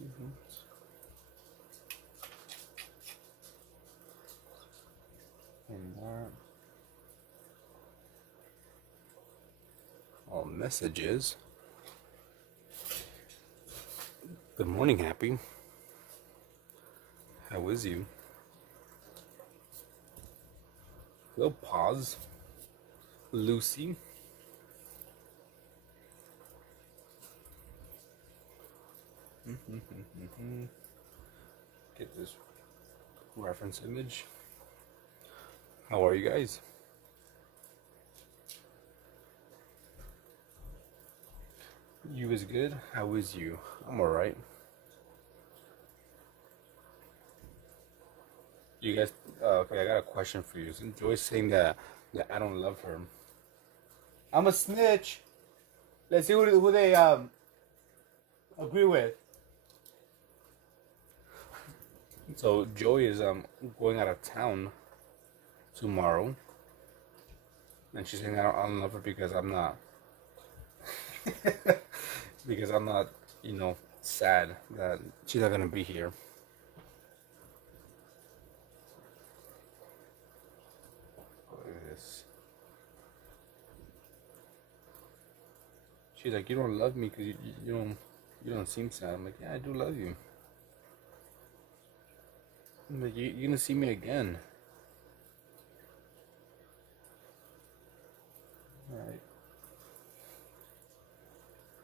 Mm-hmm. And that. All messages. Good morning, Happy. How is you? Little pause. Lucy. Get this reference image. How are you guys? You is good? How is you? I'm alright. You guys, okay, I got a question for you. Since Joy's saying that I don't love her. I'm a snitch. Let's see who they agree with. So Joy is going out of town tomorrow, and she's saying I don't love her because I'm not because I'm not, sad that she's not gonna be here. Look at this. She's like, you don't love me because you don't seem sad. I'm like, yeah, I do love you. I'm like, you're gonna see me again. All right.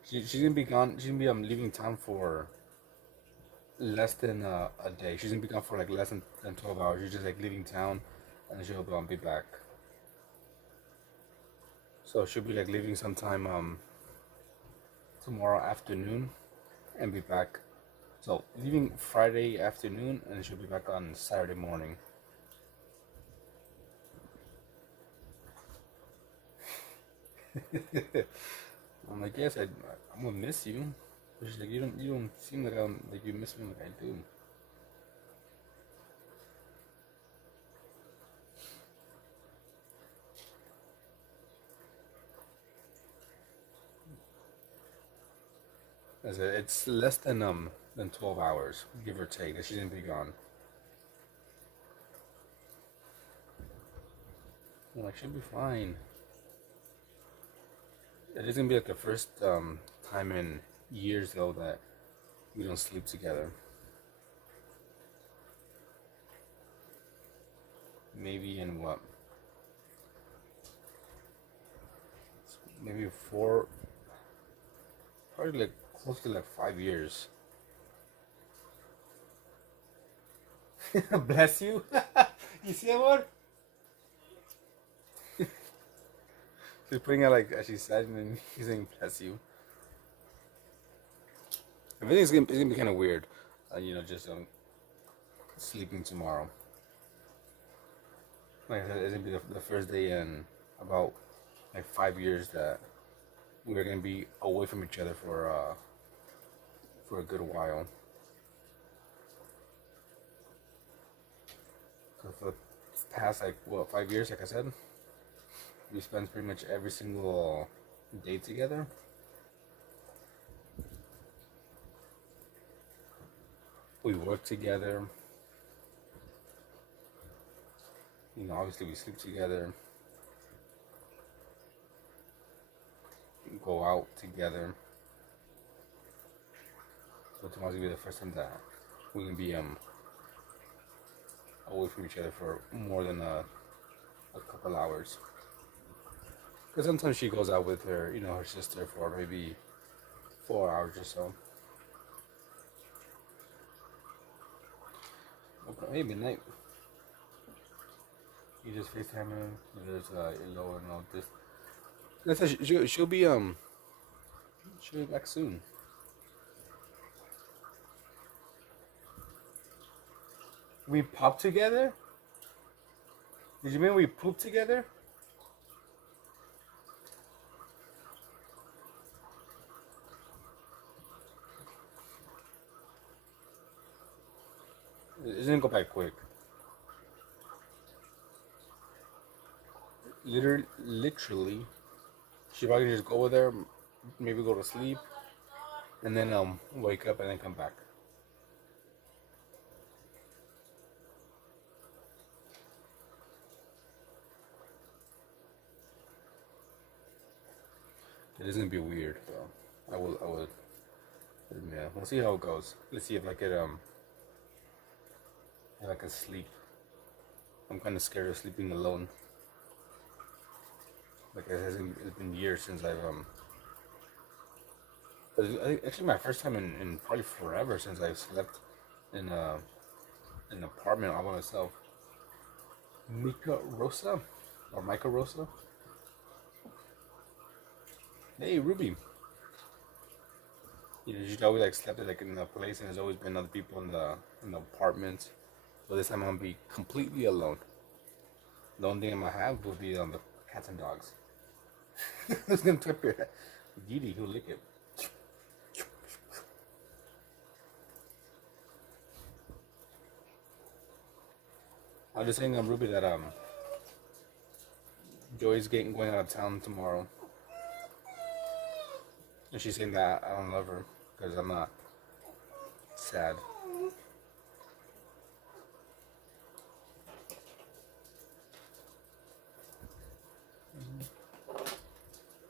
She's gonna be gone. She's gonna be leaving town for less than a day. She's gonna be gone for like less than 12 hours. She's just like leaving town, and she'll be back. So she'll be like leaving sometime tomorrow afternoon, and be back. So leaving Friday afternoon, and she'll be back on Saturday morning. I'm like, yes, I'm gonna miss you. But she's like, you don't seem like you miss me like I do. I said, it's less than 12 hours, give or take, that she's gonna be gone. I'm like, she'll be fine. It is gonna be like the first time in years though that we don't sleep together. Maybe in what? Maybe four, probably like close to like 5 years. Bless you. You see, amor? She's putting it like as she said, and then he's saying bless you. I think it's gonna be kind of weird, just sleeping tomorrow. Like I said, it's gonna be the first day in about like 5 years that we're gonna be away from each other for a good while. Cause for the past like what 5 years, like I said, we spent pretty much every single day together. We work together. Obviously we sleep together. We go out together. So tomorrow's gonna be the first time that we can be away from each other for more than a couple hours. Because sometimes she goes out with her, her sister for maybe 4 hours or so. Okay, hey, midnight. You just FaceTime her. There's Elo and all this. That's she'll be back soon. We pop together? Did you mean we poop together? It didn't go by quick. Literally, she probably just go there, maybe go to sleep, and then wake up and then come back. It is gonna be weird though. I would. Yeah, we'll see how it goes. Let's see if I can sleep. I'm kind of scared of sleeping alone. Like it's been years since actually my first time in probably forever since I've slept in an apartment all by myself. Mika Rosa or Micah Rosa. Hey Ruby. You know, she's always like slept like in a place, and there's always been other people in the apartment. But this time I'm gonna be completely alone. The only thing I'm gonna have will be the cats and dogs. Who's gonna tip your head? Didi, who'll lick it? I was just saying, Ruby, that Joy's going out of town tomorrow, and she's saying that I don't love her because I'm not sad.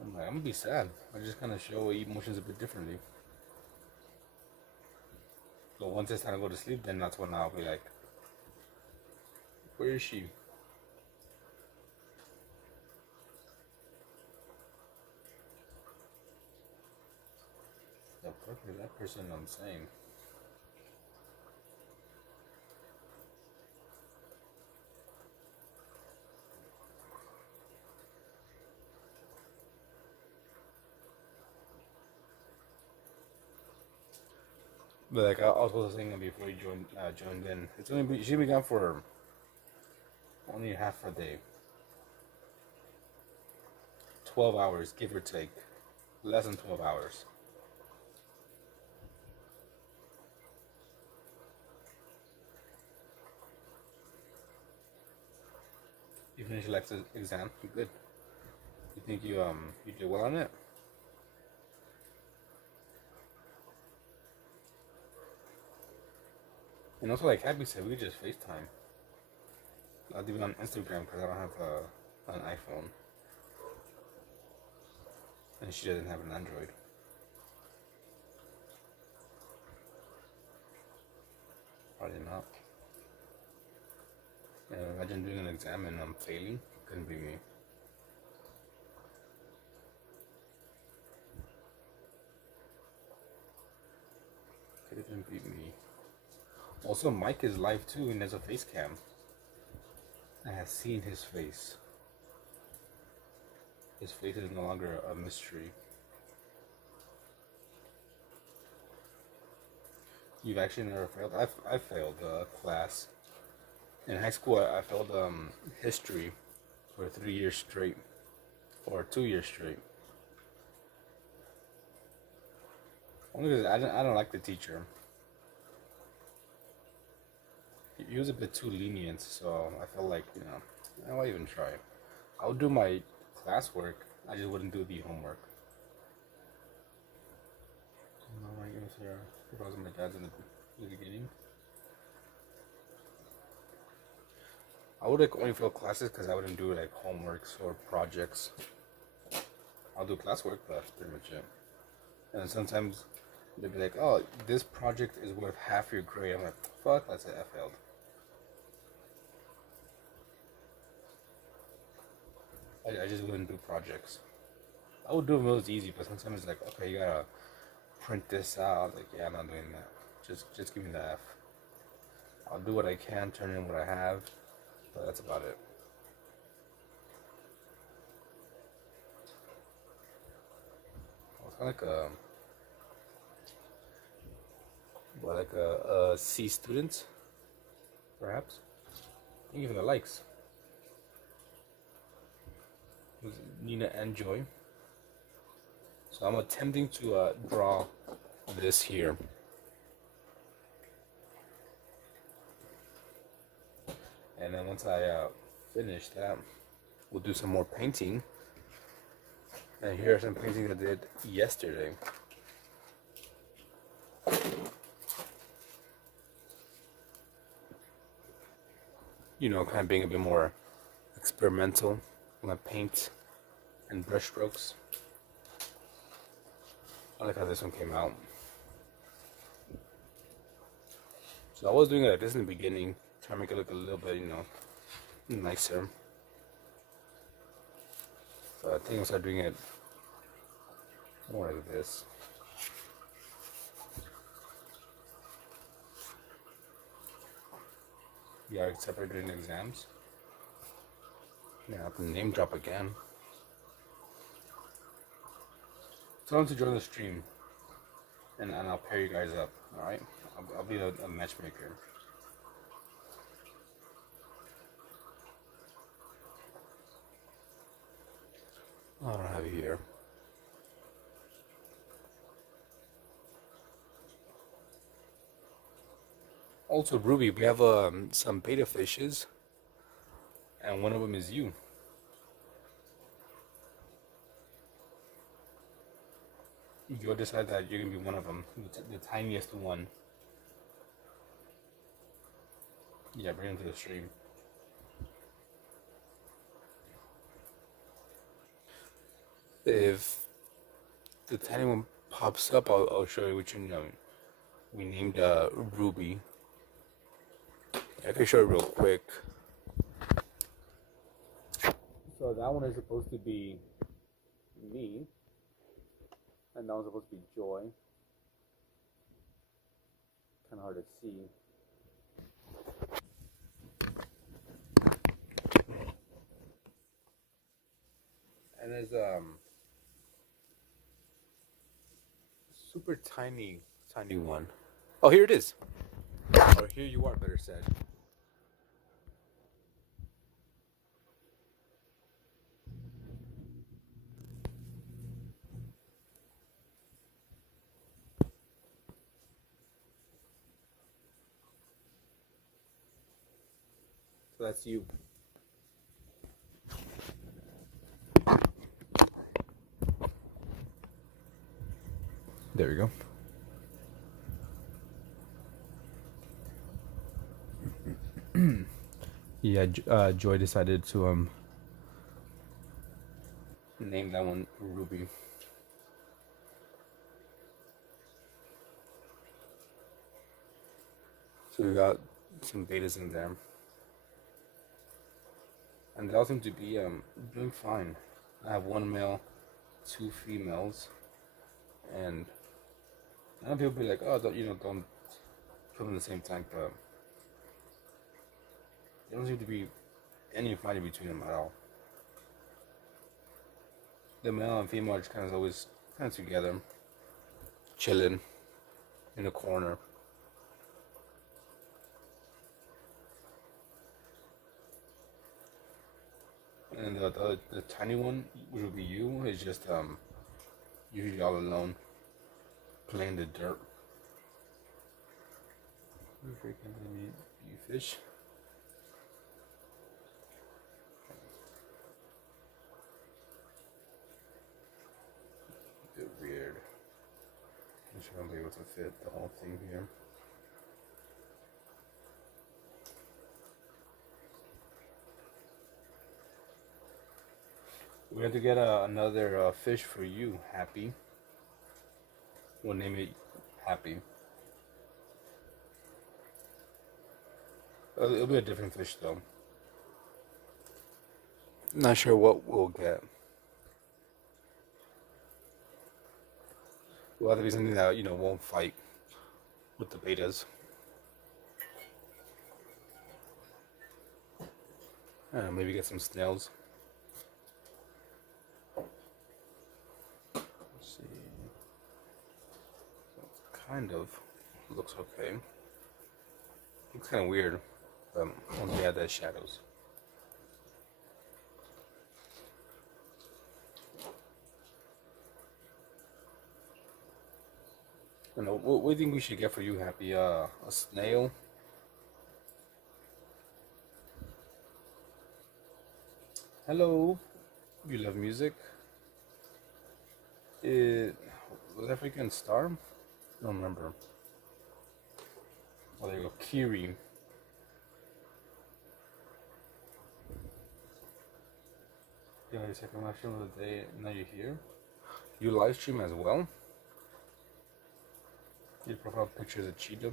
I'm like, I'm gonna be sad. I just kind of show emotions a bit differently. So once it's time to go to sleep, then that's when I'll be like, where is she? The fuck is that person I'm saying? But like I was supposed to saying before you joined in, it's only she should be gone for only half a day. 12 hours, give or take. Less than 12 hours. You finished your Lex's exam? Good. You think you did well on it? And also, like Happy said, we could just FaceTime. I'll do it on Instagram because I don't have an iPhone. And she doesn't have an Android. Probably not. And imagine doing an exam and I'm failing. Couldn't be me. Couldn't be me. Also, Mike is live too, and there's a face cam. I have seen his face. His face is no longer a mystery. You've actually never failed? I failed class. In high school, I failed history for 3 years straight. Or 2 years straight. Only because I don't like the teacher. He was a bit too lenient, so I felt like, why even try? I would do my classwork, I just wouldn't do the homework. No, my goodness, here. If I was my dad's in the beginning. I would like only fail classes because I wouldn't do like homeworks or projects. I'll do classwork, but that's pretty much it. And sometimes they'd be like, oh, this project is worth half your grade. I'm like, fuck, that's it, I failed. I just wouldn't do projects. I would do them if it was easy, but sometimes it's like, okay, you gotta print this out. Like, yeah, I'm not doing that. Just give me the F. I'll do what I can, turn in what I have, but that's about it. It's kind of like a C student, perhaps. Thank you for the likes. Nina and Joy. So I'm attempting to draw this here. And then once I finish that, we'll do some more painting. And here are some paintings I did yesterday. Kind of being a bit more experimental with my paint and brush strokes. I like how this one came out. So I was doing it like this in the beginning, trying to make it look a little bit, nicer. So I think I'll start doing it more like this. Yeah, separate during exams. Yeah, I have to name drop again. Tell them to join the stream, and I'll pair you guys up. All right, I'll be a matchmaker. I don't have it here. Also, Ruby, we have some beta fishes, and one of them is you. You'll decide that you're gonna be one of them, the tiniest one. Yeah, bring him to the stream. If the tiny one pops up, I'll show you which one we named Ruby. I can show it real quick. So that one is supposed to be me, and that one's supposed to be Joy. Kind of hard to see. And there's super tiny one. Oh, here it is. Or here you are, better said. So that's you. There we go. Yeah, Joy decided to name that one Ruby. So we got some betas in there, and they all seem to be doing fine. I have one male, 2 females, and I know people be like, "Oh, don't put them in the same tank," but there don't seem to be any fighting between them at all. The male and female are just always together, chilling in a corner. And the tiny one, which would be you, is just usually all alone, playing the dirt. You fish. A bit weird. I'm sure I'll be able to fit the whole thing here. We have to get another fish for you, Happy. We'll name it Happy. It'll be a different fish though. Not sure what we'll get. We'll have to be something that won't fight with the betas. Maybe get some snails. Let's see. Kind of looks okay. Looks kind of weird, once we add the shadows. What do you think we should get for you, Happy? A snail? Hello. You love music? Was that freaking Star? I don't remember. Oh, there you go. Kiri. Yeah, your second live stream of the day. Now you're here. You live stream as well? Your profile picture is a cheetah.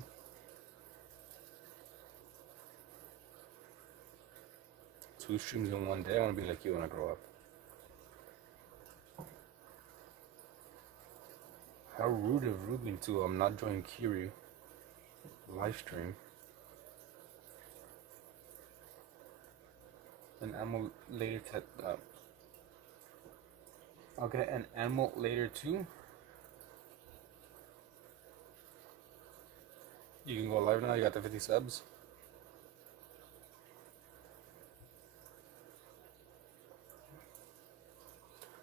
Two streams in one day. I want to be like you when I grow up. How rude of Ruben to not join Kiri live stream. An animal later I'll get an animal later too. You can go live now. You got the 50 subs.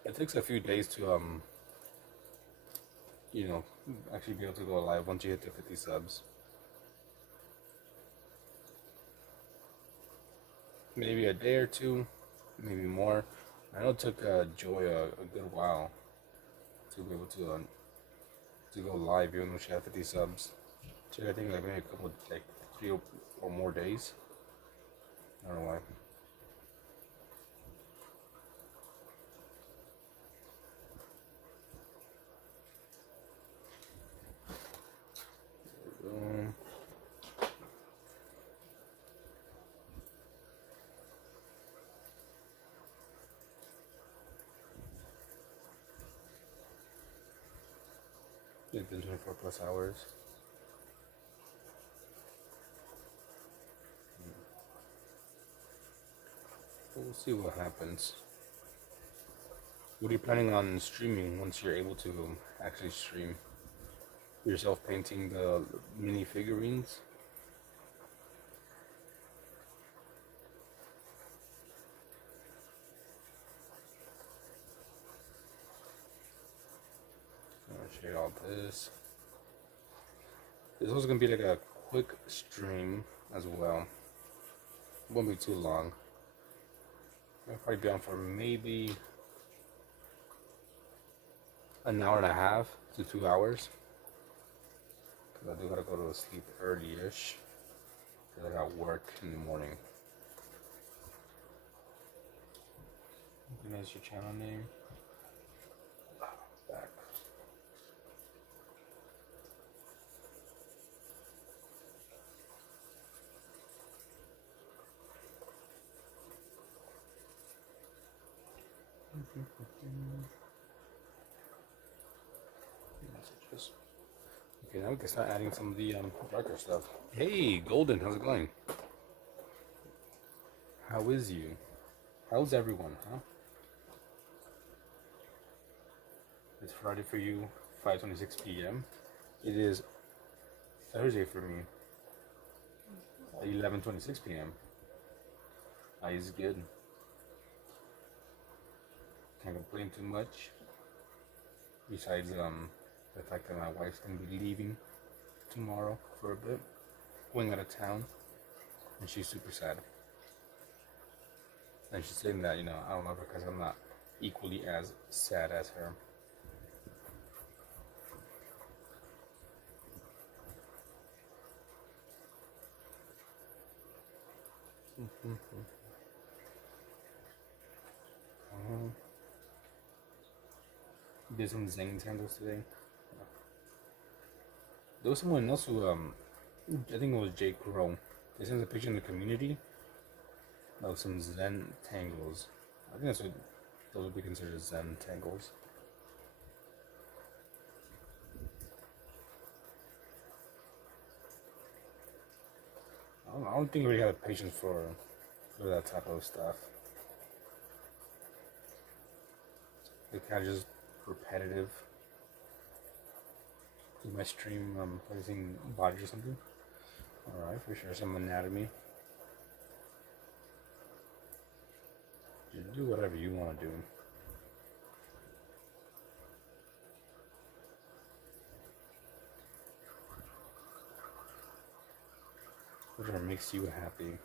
It takes a few days to actually be able to go live once you hit the 50 subs. Maybe a day or two, maybe more. I know it took Joy a good while to be able to go live, even though she had 50 subs. So I think like maybe a couple, like 3 or more days. I don't know why. It's been 24 plus hours. We'll see what happens. What are you planning on streaming once you're able to actually stream? Yourself painting the mini figurines? I'm gonna shade all this. This was gonna be like a quick stream as well. It won't be too long. I'll probably be on for maybe an hour and a half to 2 hours. Cause I do gotta go to sleep early-ish. Cause I got work in the morning. Recognize your channel name. Back. Messages. Okay, now we can start adding some of the darker stuff. Hey, Golden, how's it going? How is you? How's everyone, huh? It's Friday for you, 5:26 p.m. It is Thursday for me, 11:26 p.m. Is good. Can't complain too much. Besides the fact that my wife's gonna be leaving tomorrow for a bit, going out of town, and she's super sad. And she's saying that, I don't love her because I'm not equally as sad as her. Did some Zane candles today. There was someone else who, I think it was Jake Crow. They sent a picture in the community of some Zen tangles. I think that's what those would be considered Zen tangles. I don't think I really have patience for that type of stuff. It's kind of just repetitive. Is my stream placing bodies or something? Alright, for sure, some anatomy. Just do whatever you want to do. Whatever makes you happy.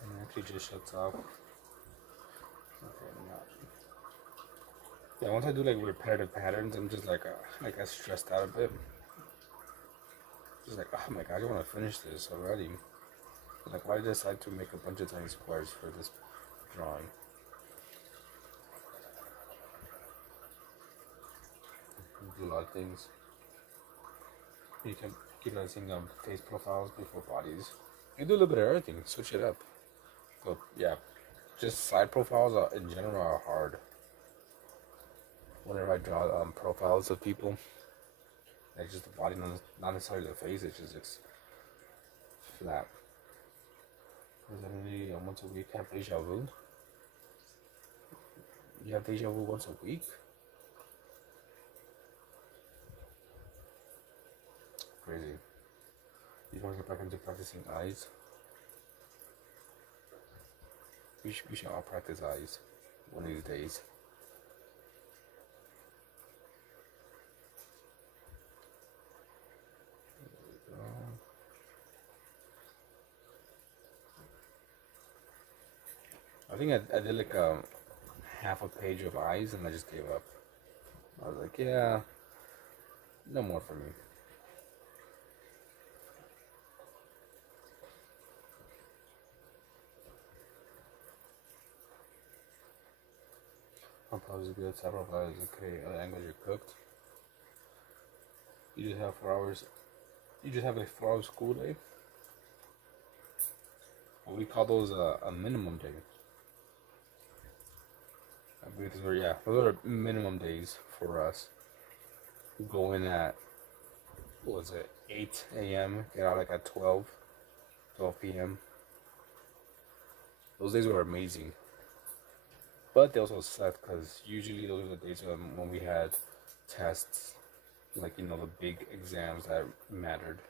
And it actually just shuts off. Okay, not. Yeah, once I do like repetitive patterns, I'm just like I get stressed out a bit. Just like, oh my god, I want to finish this already. Like, why did I decide to make a bunch of tiny squares for this drawing? do a lot of things. You can keep noticing face profiles before bodies. You do a little bit of everything. Switch it up. So yeah, just side profiles in general are hard. Whenever I draw profiles of people, like just the body, not necessarily the face. It's just flat. Presently, once a week, I have deja vu. You have deja vu once a week? Crazy. You want to get back into practicing eyes? We should all practice eyes one of these days. I think I did like half a page of eyes and I just gave up. I was like, yeah, no more for me. I'll probably good. Several hours. Okay, angles you're cooked. You just have 4 hours. You just have a 4-hour school day. Well, we call those a minimum day. Because those are minimum days for us. We go in at, what was it, 8 a.m., get out like at 12 p.m. Those days were amazing. But they also sucked because usually those are the days when we had tests, like, the big exams that mattered.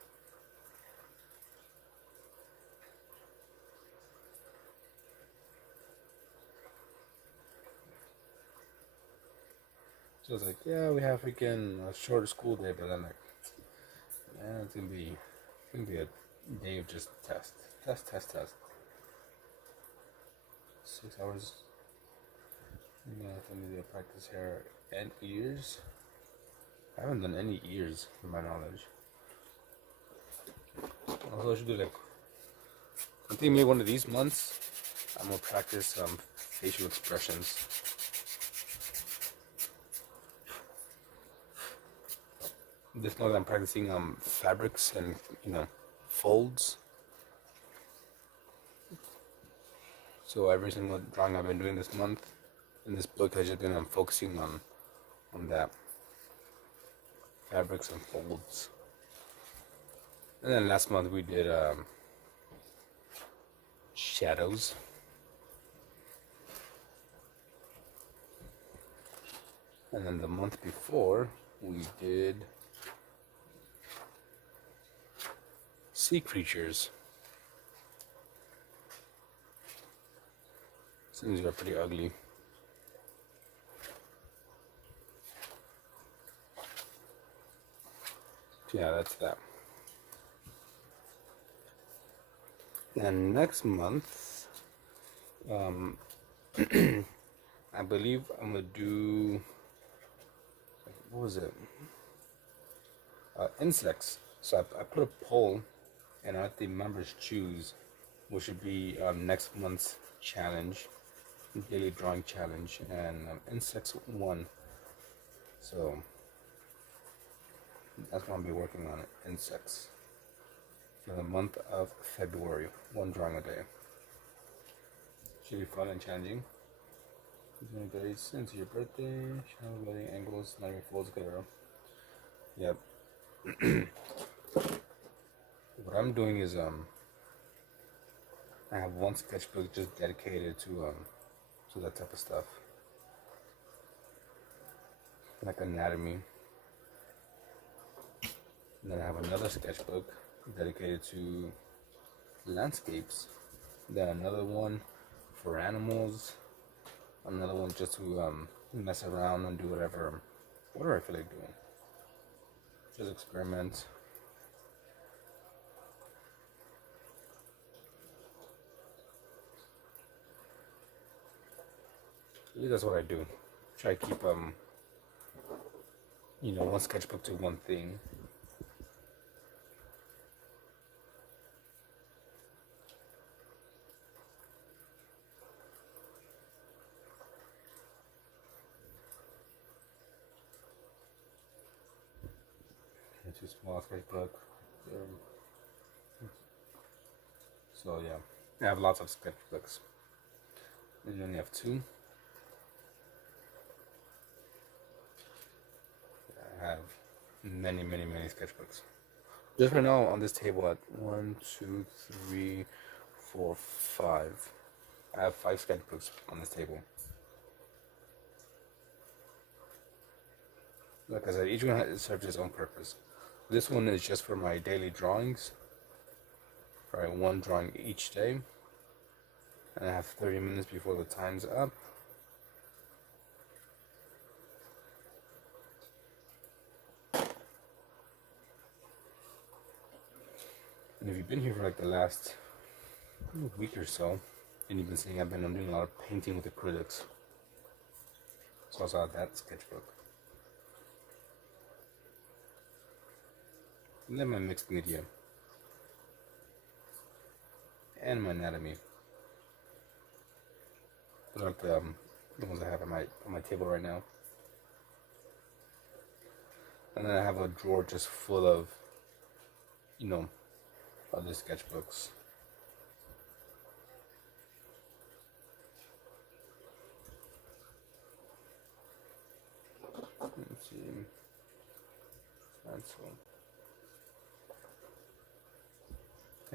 So it's like, yeah, we have freaking a short school day, but then like, yeah, it's gonna be a day of just test. 6 hours. Yeah, I need to practice hair and ears. I haven't done any ears, from my knowledge. Also, I should do I think maybe one of these months, I'm gonna practice facial expressions. This month I'm practicing fabrics and folds. So every single drawing I've been doing this month in this book has just been focusing on that, fabrics and folds. And then last month we did shadows. And then the month before we did sea creatures. Some of these are pretty ugly. Yeah, that's that. And next month, I believe I'm gonna do, what was it? Insects. So I put a poll, and I let the members choose which should be next month's challenge, daily drawing challenge, and insects won. So that's what I'll be working on, insects, for the month of February. 1 drawing a day. Should be fun and challenging. 20 days since your birthday. Shadow lighting angles, not even folds, etc. Yep. What I'm doing is I have one sketchbook just dedicated to that type of stuff, like anatomy. And then I have another sketchbook dedicated to landscapes. Then another one for animals. Another one just to mess around and do whatever I feel like doing. Just experiment. At least that's what I do. Try to keep one sketchbook to one thing. too small sketchbook. So yeah, I have lots of sketchbooks. And you only have two. I have many, many, many sketchbooks. Just right now on this table at 1, 2, 3, 4, 5. I have 5 sketchbooks on this table. Like I said, each one serves its own purpose. This one is just for my daily drawings. Right, one drawing each day. And I have 30 minutes before the time's up. And if you've been here for like the last week or so, and you've been seeing I'm doing a lot of painting with acrylics. So I also have that sketchbook. And then my mixed media. And my anatomy. Those are the ones I have on my table right now. And then I have a drawer just full of, other sketchbooks. Let's see. That's one.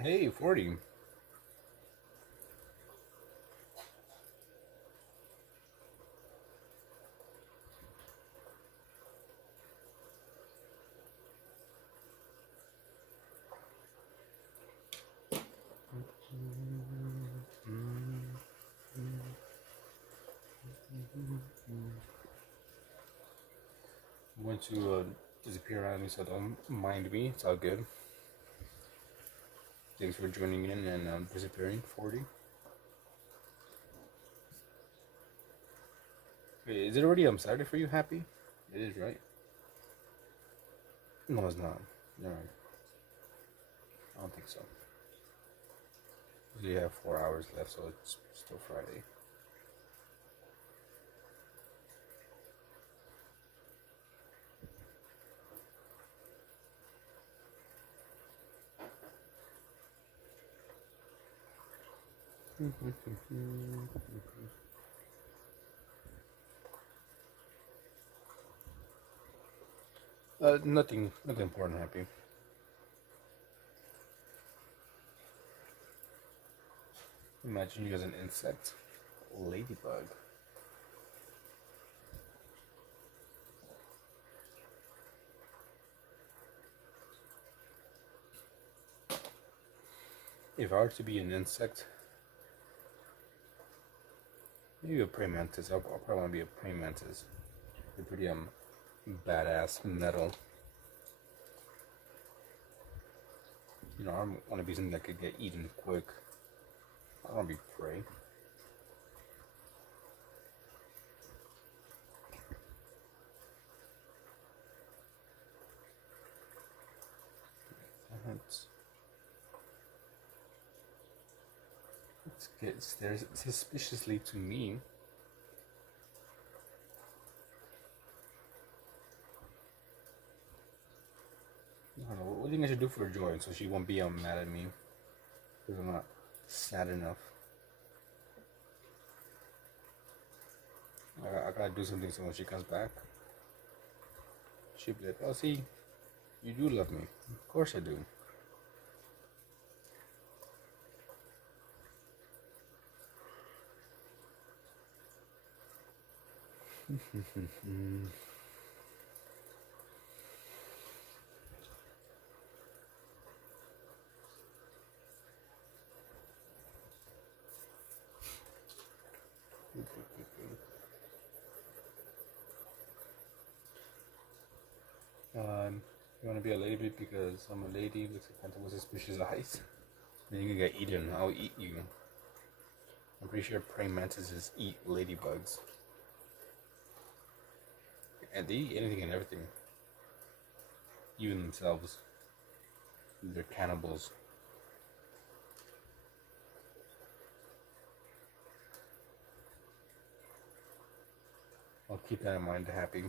Hey, 40. I'm going to disappear around me, so don't mind me. It's all good. Thanks for joining in and disappearing. 40. Wait, is it already Saturday for you? Happy? It is, right? No, it's not. Never mind. I don't think so. You have 4 hours left, so it's still Friday. Nothing important, Happy. Imagine you as an insect. Ladybug. If I were to be an insect, maybe a praying mantis. I'll probably want to be a praying mantis. They're pretty badass metal. I want to be something that could get eaten quick. I don't want to be prey. It stares suspiciously to me. I don't know. What do you think I should do for Joy so she won't be mad at me? Because I'm not sad enough. I gotta do something so when she comes back, she'll be like, oh, see, you do love me. Of course I do. You want to be a lady because I'm a lady with kind of suspicious eyes? Then you can get eaten. I'll eat you. I'm pretty sure praying mantises eat ladybugs. And they eat anything and everything. Even themselves. They're cannibals. I'll keep that in mind, Happy.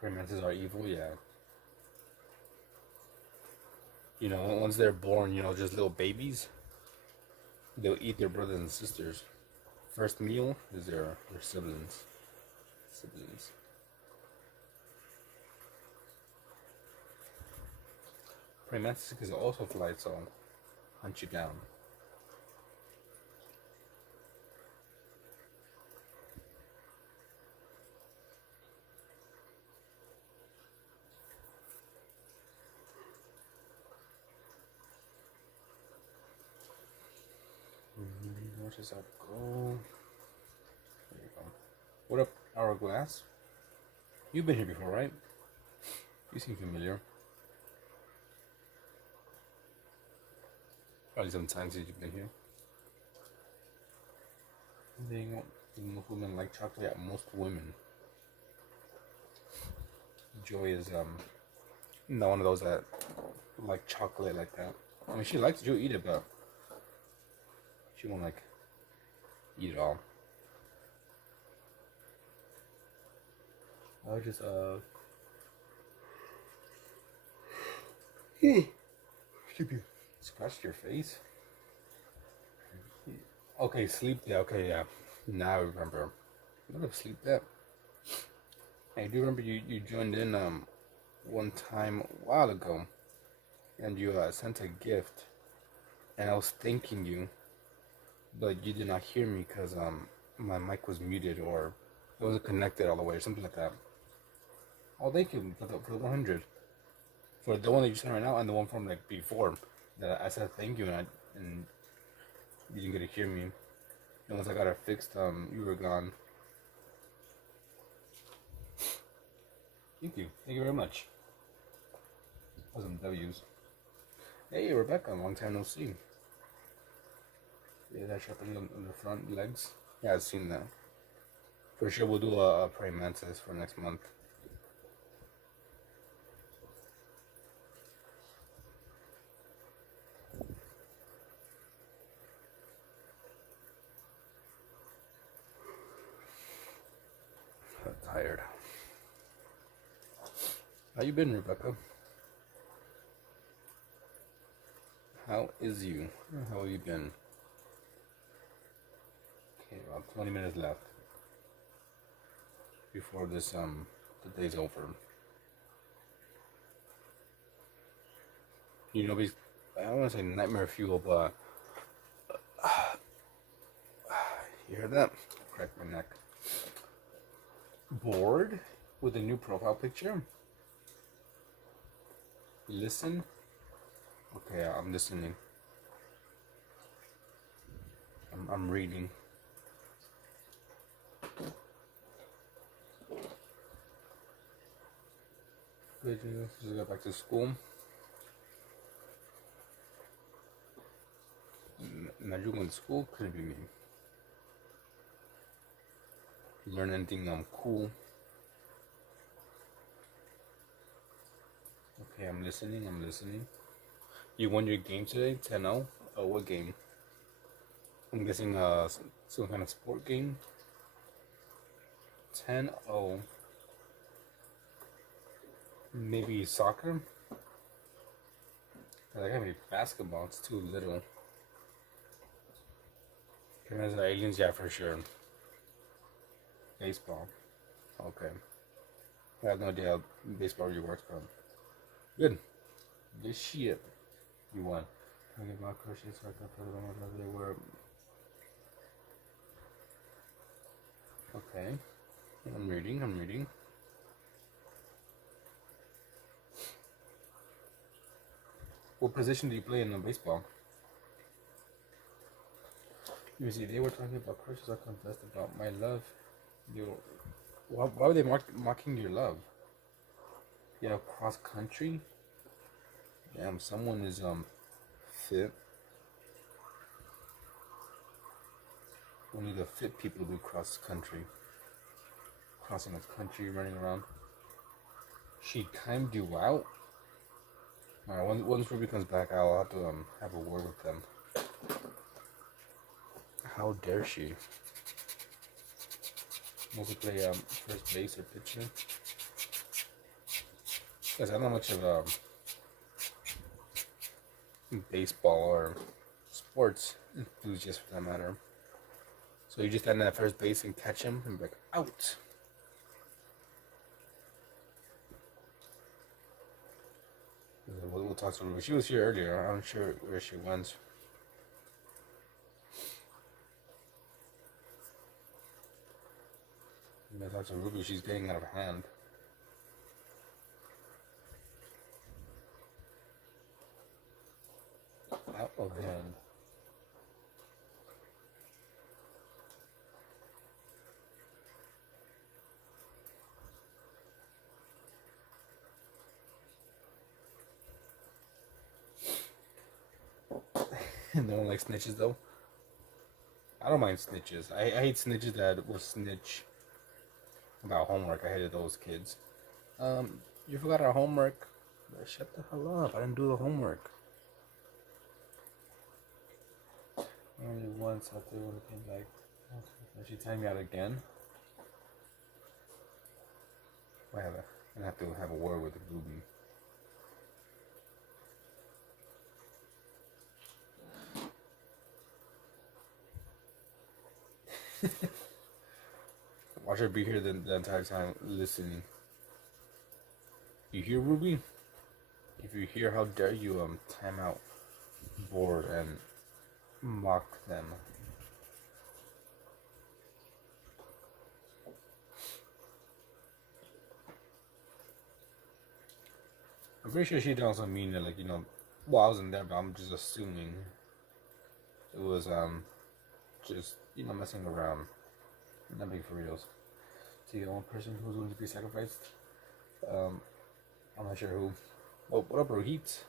Praying mantises are evil, yeah. You know, once they're born, you know, just little babies, they'll eat their brothers and sisters. First meal is their siblings. Siblings. Praying mantises can also fly, so hunt you down. Where does that go? There you go. What up, Hourglass? You've been here before, right? You seem familiar. Probably some time since you've been here. Most women like chocolate. Yeah, most women. Joy is not one of those that like chocolate like that. I mean, she likes to eat it, but she won't like eat it all. I'll just scratch your face. Okay, sleep. Yeah, okay, yeah. Now I remember. What up, sleep that? Hey, do you remember you joined in one time a while ago, and you sent a gift, and I was thanking you, but you did not hear me because my mic was muted or it wasn't connected all the way or something like that. Oh, thank you for the 100. For the one that you sent right now and the one from like before that I said thank you and you didn't get to hear me. And once I got it fixed, you were gone. Thank you. Thank you very much. Awesome W's. Hey, Rebecca, long time no see. Yeah, that sharpening on the front legs. Yeah, I've seen that. For sure, we'll do a praying mantis for next month. I'm tired. How you been, Rebecca? How is you? How have you been? Okay, about 20 minutes left before this the day's over. You know, I don't want to say nightmare fuel, but you heard that? Crack my neck. Bored with a new profile picture? Listen. Okay, I'm listening. I'm reading. Good, just go back to school. Now you going to school? Couldn't be me. Learn anything cool. Okay, I'm listening. You won your game today? 10-0? Oh, what game? I'm guessing some kind of sport game. 10-0. Maybe soccer? I gotta be basketball, it's too little. Pyramids are aliens, yeah, for sure. Baseball. Okay. I have no idea how baseball really works, but good. Good shit. You won. I get my crochet so I can put it on whatever they were. Okay. I'm reading. What position do you play in baseball? You see, they were talking about crushes. I confessed about my love. Why were they mocking your love? Yeah, cross country. Damn, someone is fit. Only the fit people do cross country. Crossing the country, running around. She timed you out. Alright, once Ruby comes back, I'll have to have a word with them. How dare she? mostly play first base or pitcher. Because I'm not much of a baseball or sports enthusiast for that matter. So you just stand at first base and catch him and be like, out. We'll talk to her. She was here earlier. I'm not sure where she went. I'm gonna talk to Ruby. She's getting out of hand. Out of hand. No one likes snitches though. I don't mind snitches. I hate snitches that will snitch about homework. I hated those kids. You forgot our homework. Shut the hell up. I didn't do the homework. Only once after when it came back. Is she tying me out again? I'm gonna have to have a word with the Ruby. Watch her be here the entire time listening. You hear, Ruby? If you hear, how dare you time out board and mock them. I'm pretty sure she doesn't mean it, like, you know, well, I wasn't there, but I'm just assuming it was just, you know, messing around. Not being for reals. See, the one person who's going to be sacrificed. I'm not sure who. Oh, what up, bro? Heat.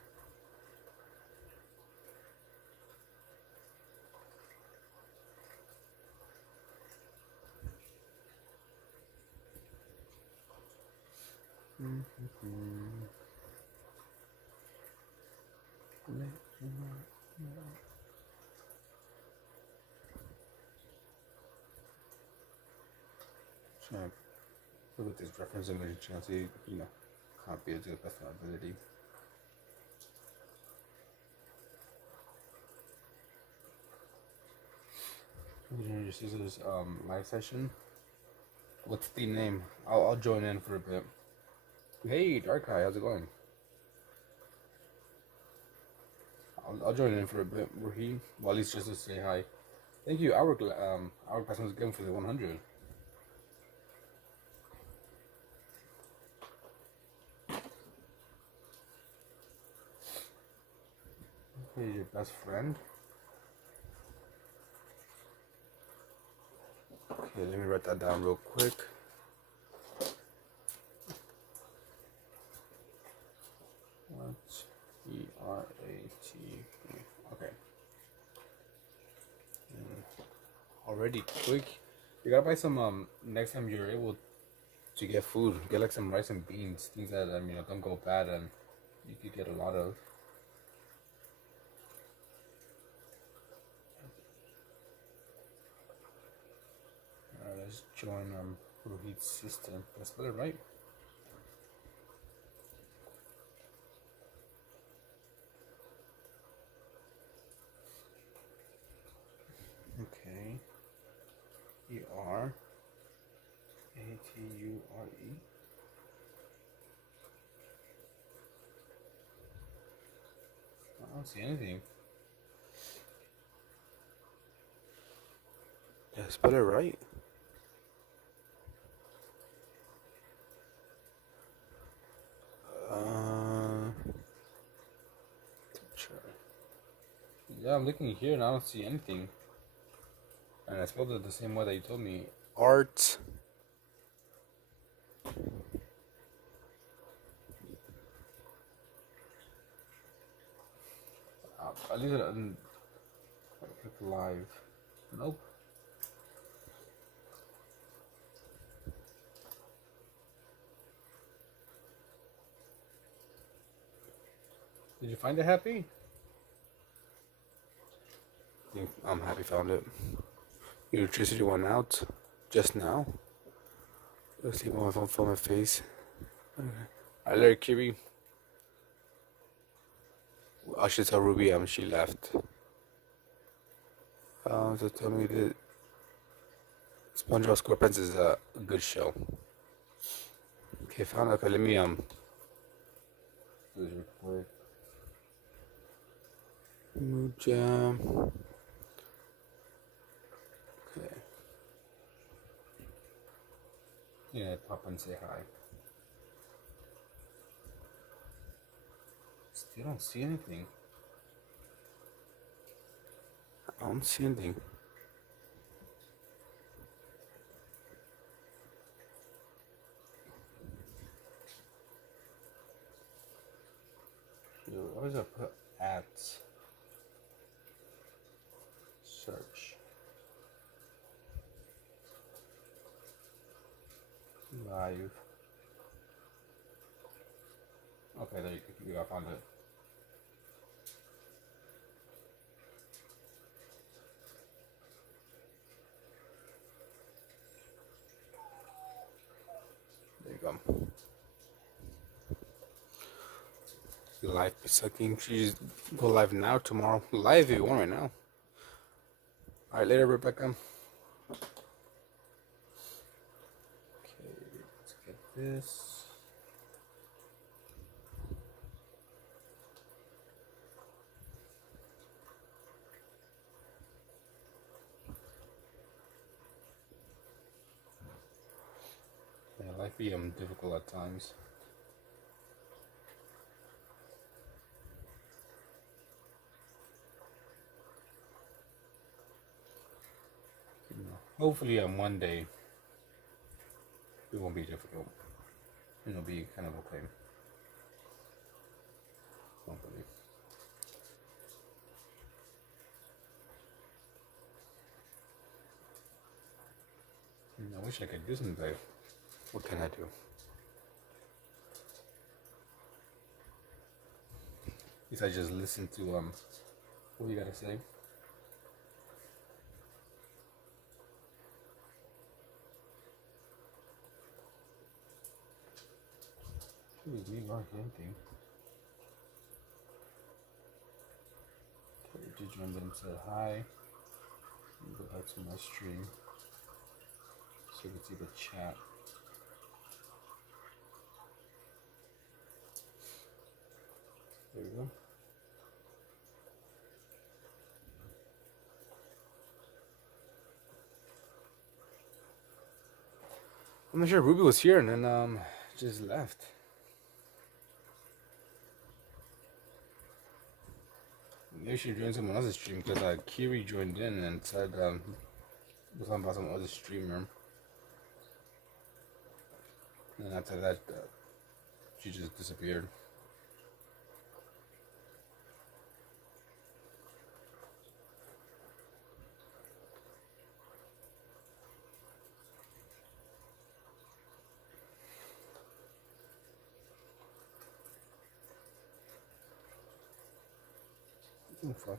Trying to look at this reference image, trying to see, you know, copy it to the best of my ability. This is live session. What's the name? I'll join in for a bit. Hey, Dark Eye, how's it going? I'll join in for a bit. Well, at least just to say hi. Thank you, Hourglass was given for the 100. Hey, your best friend. Okay, let me write that down real quick. What? E-R-A-T. Okay. Already quick. You gotta buy some next time you're able to get food. Get like some rice and beans, things that you know, don't go bad and you could get a lot of. Let's join Rohit's system. Did I spell it right? Okay. E-R-A-T-U-R-E. I don't see anything. Did I spell it right? Yeah, I'm looking here and I don't see anything. And I spelled it the same way that you told me. Art. At least I didn't click live. Nope. Did you find it, Happy? I'm happy found it. Electricity went out just now. Let's sleep on my phone for my face. Okay. I let Kiri. I should tell Ruby she left. So tell me that SpongeBob SquarePants is a good show. Okay, found. Okay, let me do this real quick. Mood Jam. Okay. Yeah, pop and say hi. Still don't see anything. I don't see anything. What is I put at search? Live. Okay, there you go. I found it. There you go. Live be sucking. She's go live now, tomorrow. Live if you want right now. Alright, later, Rebecca. Okay, let's get this. Yeah, life be difficult at times. Hopefully, one day it won't be difficult. It'll be kind of okay. Hopefully. I wish I could do something. What can I do? At least I just listen to what you gotta say. We are hinting. Okay, did you and said hi? Go back to my stream so you can see the chat. There we go. I'm not sure Ruby was here and then just left. Maybe she joined someone else's stream because Kiri joined in and said was talking about some other streamer. And after that, she just disappeared.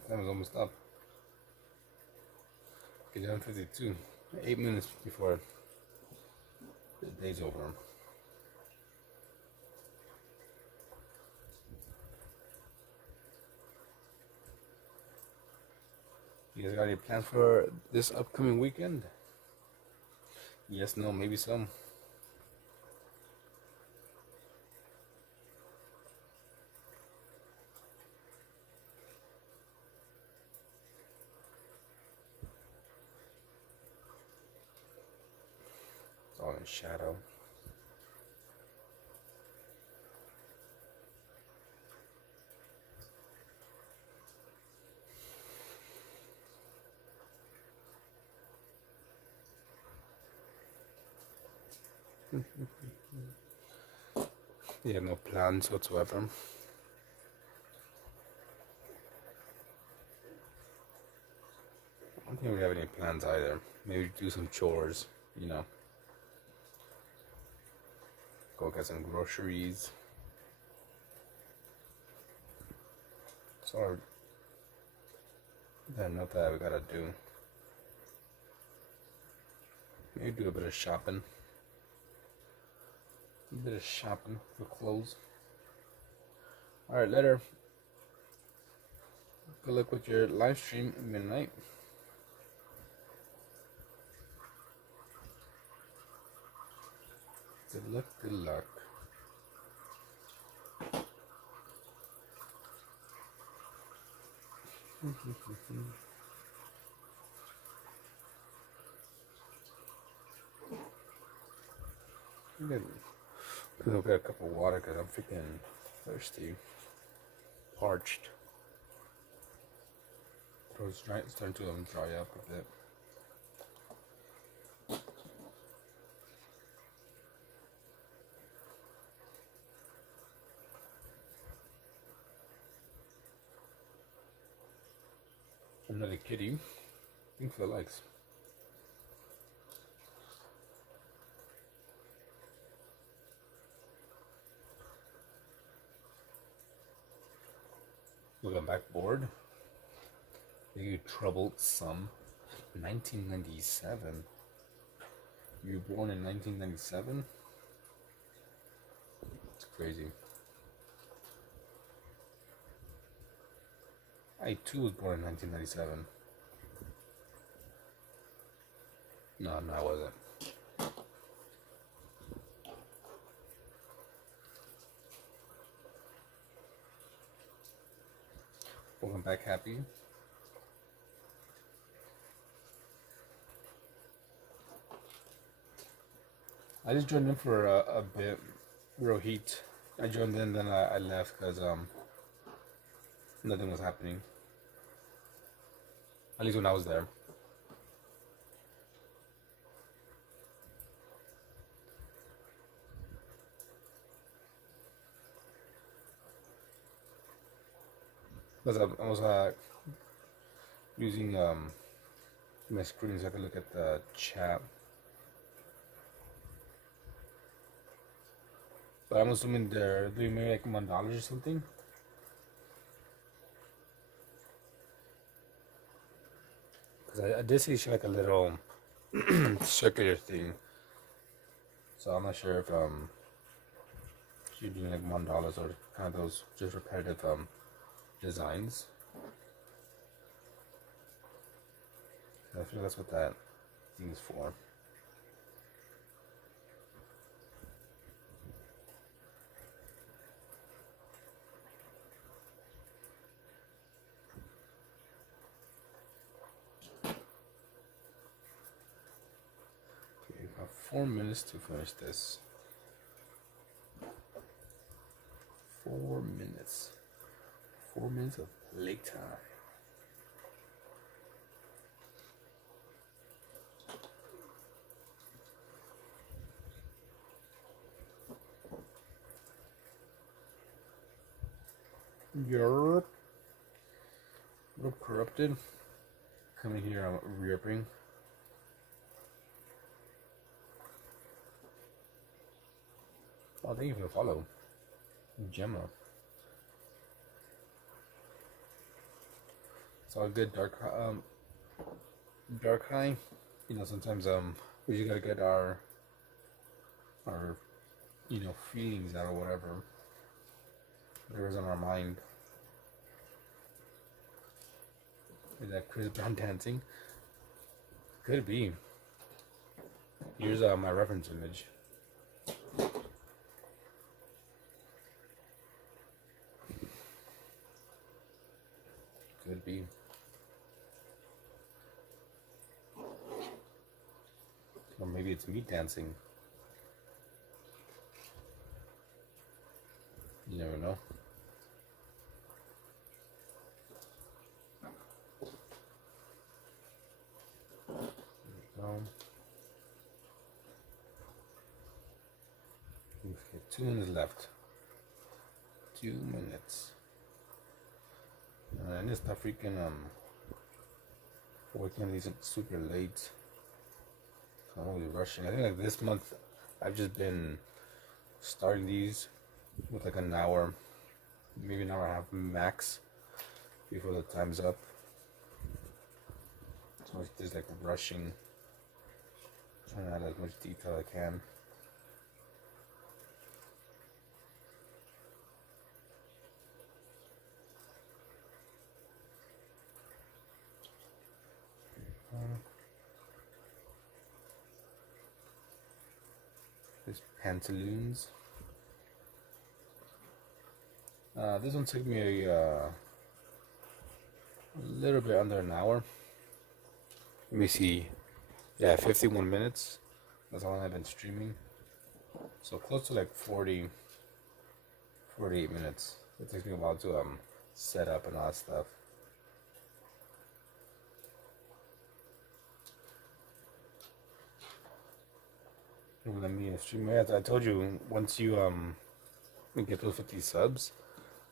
That was almost up. Get down 52. 8 minutes before the day's over. You guys got any plans for this upcoming weekend? Yes, no, maybe some. It's all in shadow. You have no plans whatsoever. I don't think we have any plans either. Maybe do some chores, you know. Go get some groceries. So, not that we gotta do. Maybe do a bit of shopping. A bit of shopping for clothes. Alright, later. Good luck with your live stream at midnight. Good luck, good luck. I'll get a cup of water because I'm freaking thirsty. Parched. Throat's starting to dry up a bit. Another kitty. Thanks for the likes. Looking back bored. You troublesome. 1997. You were born in 1997? It's crazy. I too was born in 1997. No, I wasn't. Welcome back, Happy. I just joined in for a bit. Real heat. I joined in, then I left because nothing was happening. At least when I was there. Because I was using my screen so I could look at the chat. But I'm assuming they're doing maybe like $1 or something. Because I did see like a little circular thing. So I'm not sure if you're doing like $1 or kind of those just repetitive designs. I feel that's what that thing is for. Okay, about 4 minutes to finish this. 4 minutes. 4 minutes of late time. Europe. Little corrupted. Coming here, I'm re-upping. Oh, thank you for the follow. Gemma. It's all good, dark high. You know, sometimes we just gotta get our feelings out or whatever's on our mind. Is that Chris Brown dancing? Could be. Here's my reference image. Could be. Or maybe it's me dancing. You never know. Okay, 2 minutes left. 2 minutes. And it's not freaking working on these super late. I'm always rushing. I think like this month I've just been starting these with like an hour, maybe an hour and a half max before the time's up. So it's just like rushing, trying to add as much detail I can. This pantaloons. This one took me a little bit under an hour. Let me see. Yeah, 51 minutes. That's how long I've been streaming. So close to like 48 minutes. It takes me a while to set up and all that stuff. Let me stream. Yeah, I told you, once you get those 50 subs,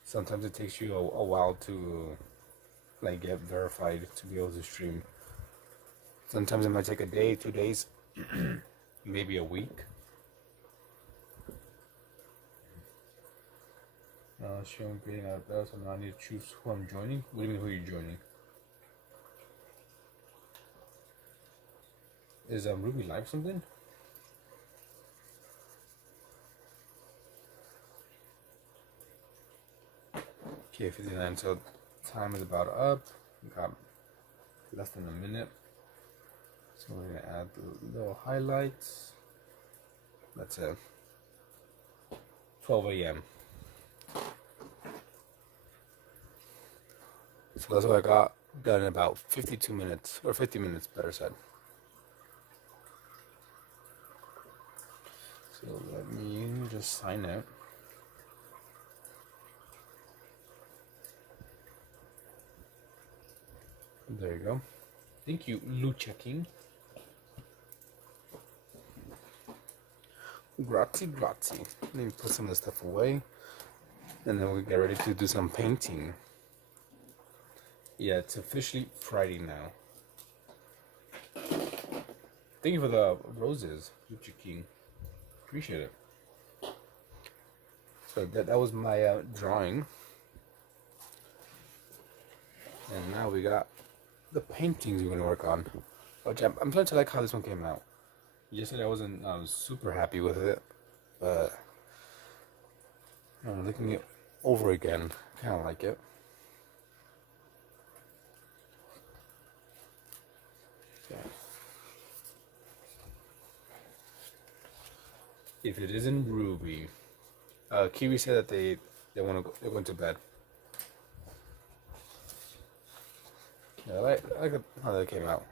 sometimes it takes you a while to like get verified to be able to stream. Sometimes it might take a day, 2 days, maybe a week. Showing getting out of bed, so now I need to choose who I'm joining. What do you mean, who are you joining? Is Ruby live something? Okay, 59. So time is about up. We got less than a minute. So we're gonna add the little highlights. That's it. 12 a.m. So that's what I got done in about 52 minutes, or 50 minutes, better said. So let me just sign it. There you go. Thank you, Lucha King. Grazie, grazie. Let me put some of this stuff away. And then we'll get ready to do some painting. Yeah, it's officially Friday now. Thank you for the roses, Lucha King. Appreciate it. So that was my drawing. And now we got the paintings we're going to work on. Which I'm starting to like how this one came out. Yesterday I wasn't super happy with it. But looking it over again, I kind of like it. Okay. If it isn't Ruby, Kiwi said that they're going to bed. Yeah, I like how that came out.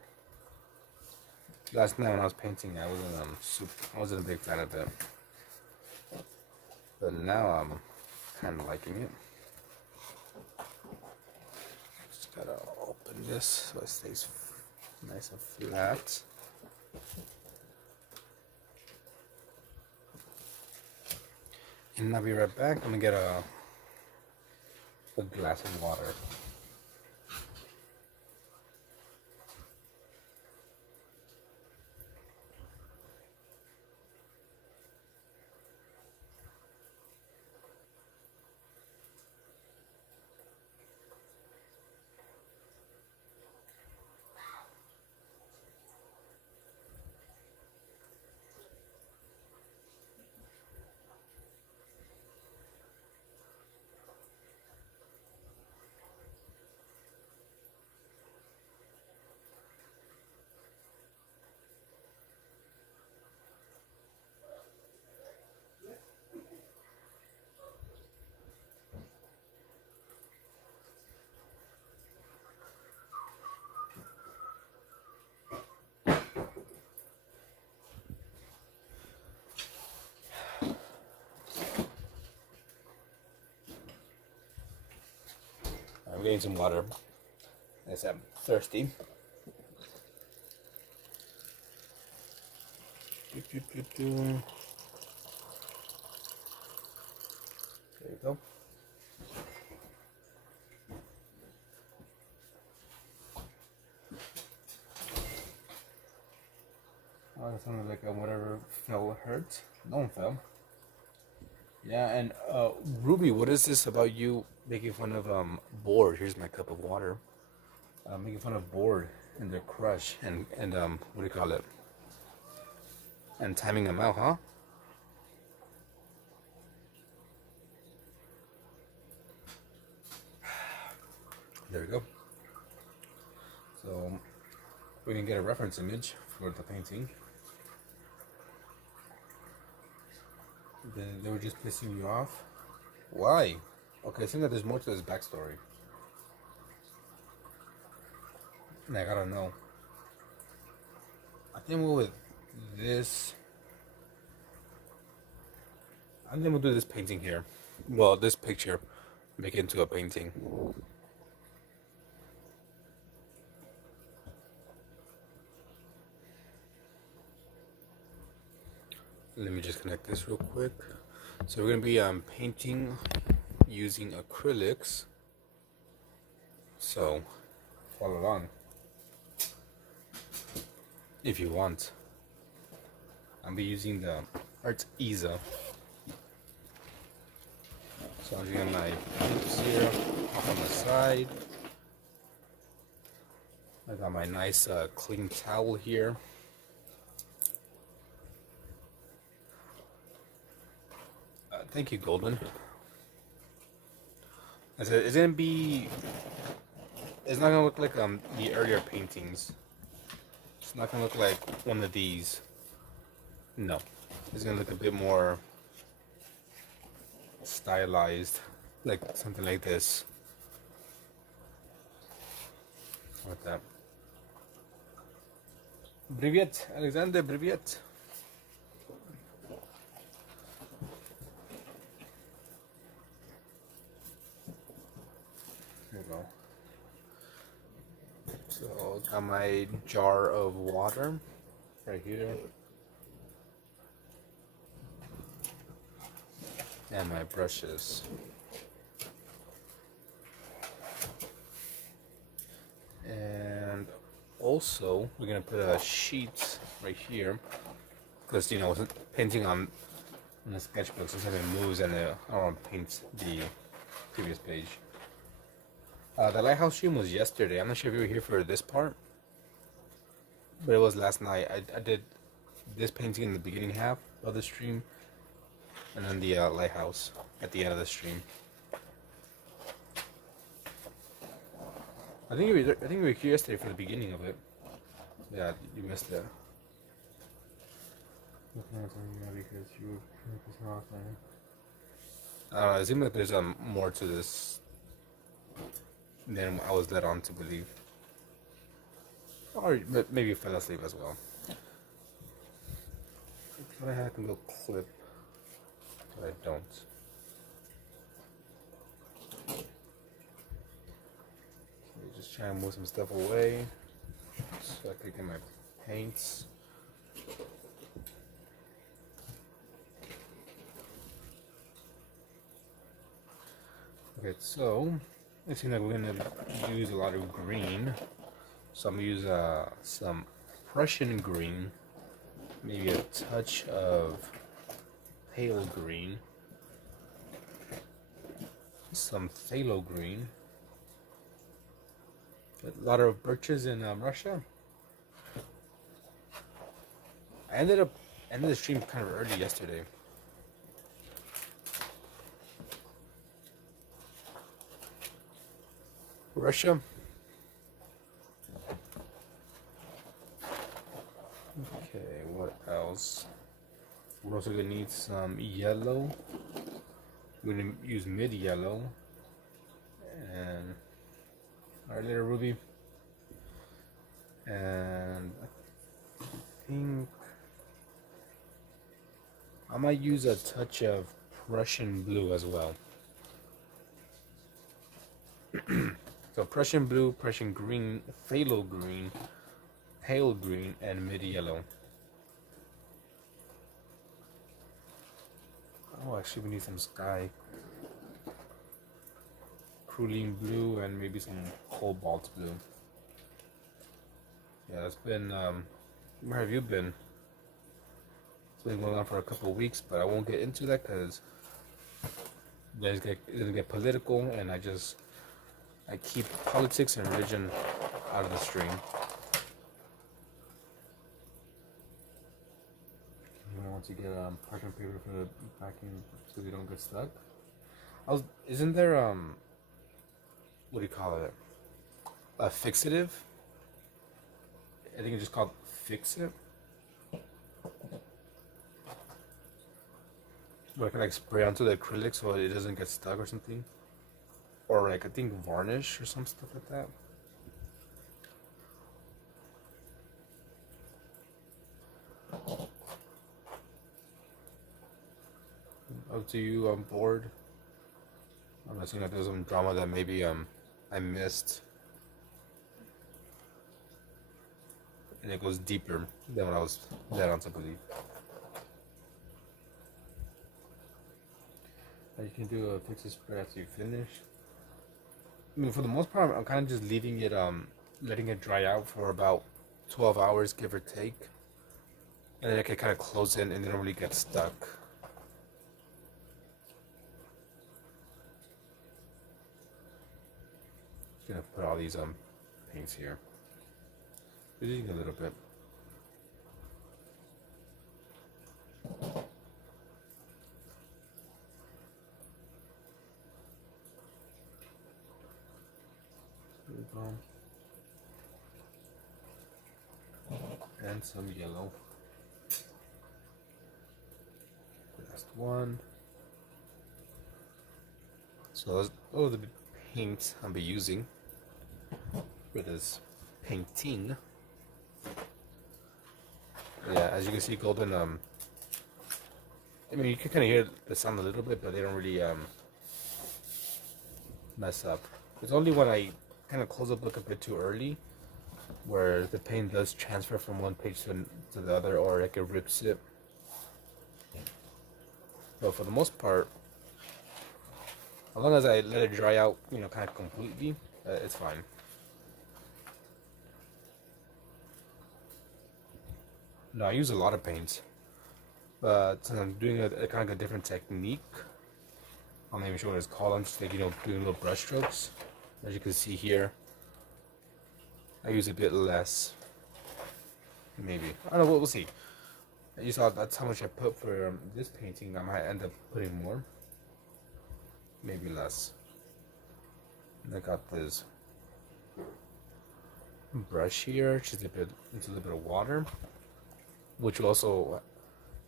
Last night when I was painting, I wasn't a big fan of it, but now I'm kind of liking it. Just gotta open this so it stays nice and flat. And I'll be right back. I'm gonna get a glass of water. I'm getting some water. Yes, I'm thirsty. There you go. Oh, that sounded like whatever fell hurt. No one fell. Yeah, and Ruby, what is this about you making fun of Bored? Here's my cup of water. Making fun of Bored and their crush and what do you call it? And timing them out, huh? There we go. So we can get a reference image for the painting. They were just pissing you off? Why? Okay, it seems that there's more to this backstory. I gotta know. I think we'll with this. I think we'll do this painting here. Well, this picture, make it into a painting. Let me just connect this real quick. So we're gonna be painting using acrylics. So follow along if you want. I'll be using the Art Isa. So I'm getting my paints here off on the side. I got my nice clean towel here. Thank you, Golden. I said it's gonna be. It's not gonna look like the earlier paintings. It's not gonna look like one of these. No, it's gonna look a bit more stylized, like something like this. Like that. Привет, Alexander. Привет. There you go. So got my jar of water right here. And my brushes. And also we're gonna put a sheet right here because you know painting on the sketchbook sometimes it moves and I don't want to paint the previous page. The lighthouse stream was yesterday. I'm not sure if you were here for this part, but it was last night. I did this painting in the beginning half of the stream, and then the lighthouse at the end of the stream. I think you were here yesterday for the beginning of it. Yeah, you missed it. I don't know. It seems like there's more to this than I was led on to believe, or maybe fell asleep as well. I thought I had a little clip, but I don't. Just trying to move some stuff away so I can get my paints. Okay, so it seems like we're gonna use a lot of green. So I'm gonna use some Prussian green, maybe a touch of pale green, some phthalo green. A lot of birches in Russia. I ended the stream kind of early yesterday. Russia. Okay, what else? We're also gonna need some yellow. We're gonna use mid yellow and our little ruby, and I think I might use a touch of Prussian blue as well. So Prussian blue, Prussian green, phthalo green, pale green, and mid yellow. Oh, actually we need some sky. Cruline blue and maybe some cobalt blue. Yeah, it's been, where have you been? It's been going on for a couple of weeks, but I won't get into that because it's gonna get political, and I keep politics and religion out of the stream. I want to get parchment paper for the backing so they don't get stuck. Isn't there what do you call it? A fixative? I think it's just called Fix It. where I can like spray onto the acrylic so it doesn't get stuck or something. Or like I think varnish or some stuff like that. Up to you, I'm bored. I'm assuming that there's some drama that maybe I missed. And it goes deeper than what I was led on to believe. And you can do a pixie spread after you finish. I mean, for the most part, I'm kind of just leaving it, letting it dry out for about 12 hours, give or take. And then I can kind of close it and they don't really get stuck. Just gonna put all these paints here. Using a little bit. There we go. And some yellow. Last one. So those are the paints I'll be using for this painting. Yeah, as you can see, golden. I mean, you can kind of hear the sound a little bit, but they don't really mess up. It's only when I kind of close the book a bit too early, where the paint does transfer from one page to the other, or like it rips it. But for the most part, as long as I let it dry out, you know, kind of completely, it's fine. No, I use a lot of paints, but since I'm doing a kind of a different technique, I'm not even sure what it's called. I'm just like, you know, doing little brush strokes. As you can see here, I use a bit less. Maybe, I don't know. We'll see. You saw that's how much I put for this painting. I might end up putting more, maybe less. And I got this brush here, just a bit into a little bit of water, which will also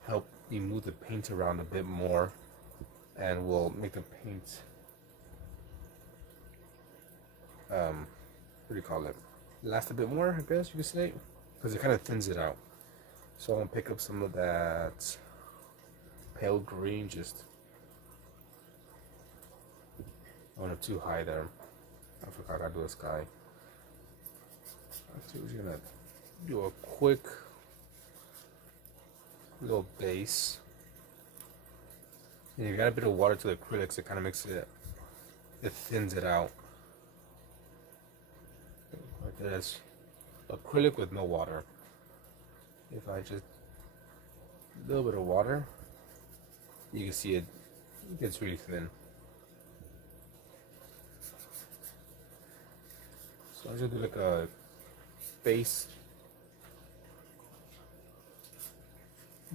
help me move the paint around a bit more and will make the paint what do you call it, last a bit more, I guess you could say, because it kind of thins it out. So I'm gonna pick up some of that pale green. Just I went up too high there. I forgot how to do a sky. Actually, we're gonna do a quick little base. And you got a bit of water to the acrylics. It kind of makes it, it thins it out. Like this, acrylic with no water. If I just a little bit of water, you can see it gets really thin. So I'm just gonna do like a base.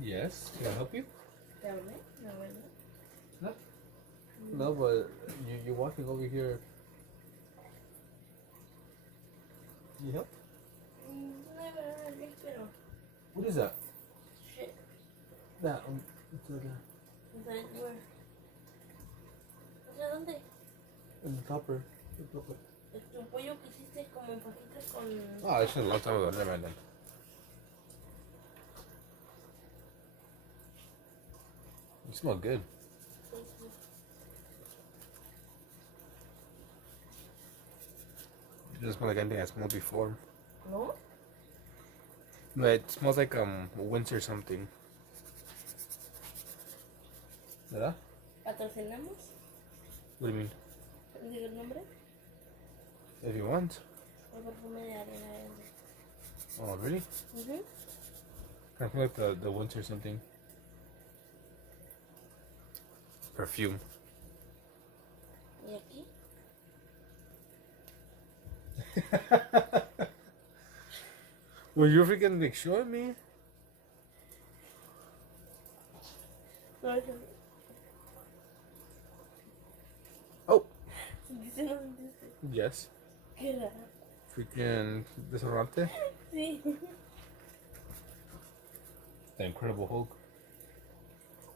Yes, can I help you? No, no, but you're walking over here. Can you help? What is that? Shit. That it's like Where? ¿Hacia dónde? in the topper. Es tu pollo que hiciste como en fajitas con... Oh, it's a long time ago. Never mind then. You smell good. It doesn't smell like anything I smelled before. ¿No? No, it smells like winter something. ¿Verdad? ¿Patrocinamos? What do you mean? ¿Digo el nombre? If you want. El perfume de arena grande. Oh, really? I feel like the winter something. Perfume. ¿Y aquí? Were you freaking like showing me? No, Oh. ¿Sentiste o no sentiste? Yes. ¿Qué era? Freaking desodorante. Sí. The Incredible Hulk.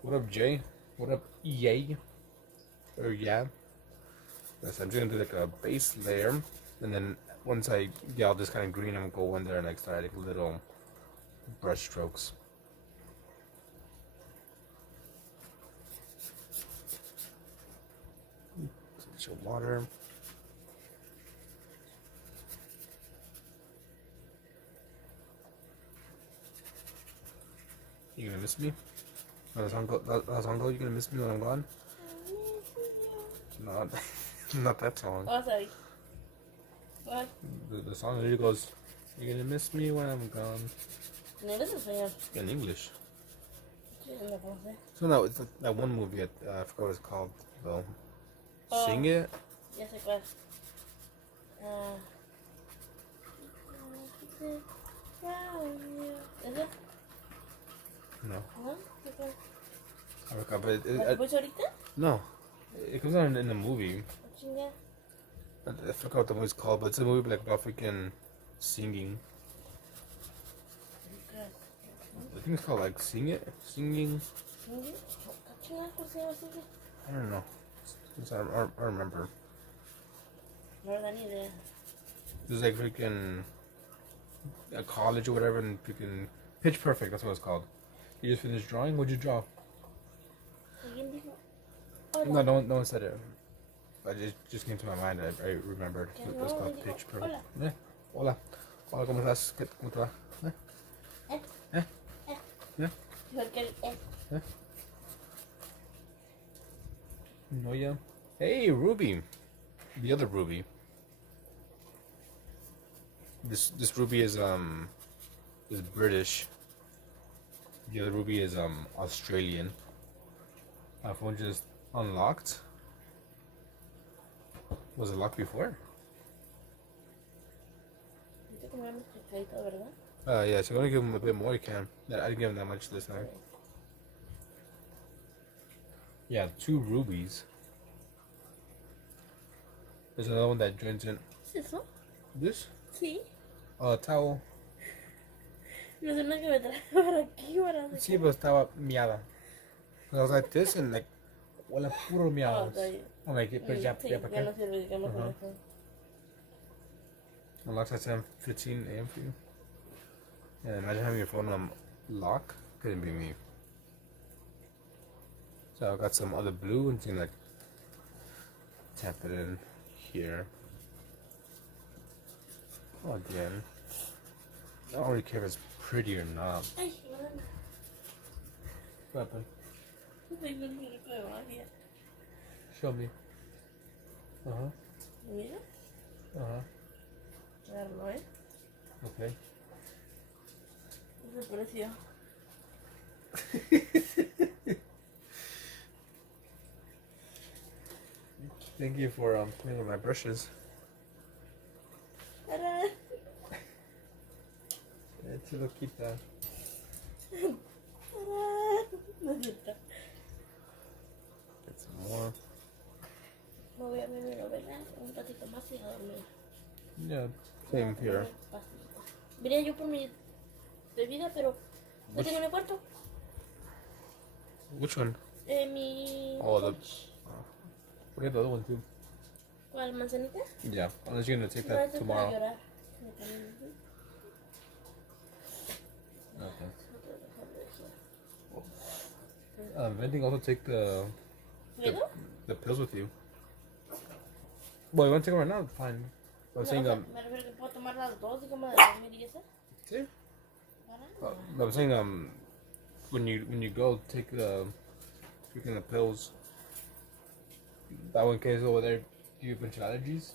What up, Jay? What up, yay? Or yeah? So I'm just gonna do like a base layer, and then once I get all this kind of green, I'm gonna go in there and like start like little brush strokes. Some water. You gonna miss me? Last song go, you gonna miss me when I'm gone? Not, not that song. Oh, sorry. What? The song literally goes, "You're gonna miss me when I'm gone." ¿En inglés o español? In English. Sí, en francés. So no, it's that one movie. I forgot what it's called though. Oh. Sing it. Ya sé cuál. ¿Ese? No, ¿No? ¿Qué cuál? I forgot. But ¿La puse ahorita? no, it comes out in the movie. Chinga. I forgot what the movie's called, but it's a movie like about freaking singing. I think it's called like Singing. Chinga, ¿cómo se llama ese? I don't know. I remember. No verdad ni idea. There's like freaking a college or whatever, and freaking Pitch Perfect. That's what it's called. You just finished drawing. What'd you draw? ¿Alguien dijo? No, no one said it. But it just came to my mind. I remembered. It was called Pitch Perfect. Hola. Hola. Hola, ¿cómo estás? ¿Cómo te va? Dijo que No, yeah. Hey, Ruby. The other Ruby. This Ruby is British. The other Ruby is Australian. My phone just unlocked. Was it locked before? ¿Viste cómo habíamos pescadito, verdad? Yeah, so I'm gonna give him a bit more, you can. I didn't give him that much this time. Yeah, 2 rubies. There's another one that joins in. ¿Es eso? This? Sí. Towel. No sé, una que me trae para aquí, para acá. Sí, pero estaba miada. I was like this and like, huele puro Oh, miados. está bien. I'm like, pues ya, Sí, ya para ya no qué. sirve, ya no sirve. Unlocks at 7:15 a.m. for you. Yeah, imagine having your phone on lock. Couldn't be me. So I got some other blue and you can like tap it in here. Oh, again. I don't really care if it's pretty or not. Ay, madre. What happened? Tengo un muñeco de magia. Show me. Uh-huh. Mira, Uh-huh. claro, ¿eh? Okay. Desapareció. Thank you for playing with my brushes. ¡Tarán! It's a loquita. ¡Tarán! No es cierto. Get some more. Me voy a ver mi novela un ratito más y a dormir. Yeah, same here. Venía yo por mi bebida, pero no tengo en el cuarto. Which one? Mi... Oh, the. Forget the other one too. ¿Cuál, manzanita? Yeah, unless you're gonna take No, that esto es para tomorrow. llorar. Okay. If anything, also take ¿Puedo? the pills with you. Well, you want to take them right now? Fine. I was saying Me refiero que puedo tomar las dos y como de dormir y eso. see? Para. I was saying when you go take taking the pills. That one case over there, do you have a bunch of allergies?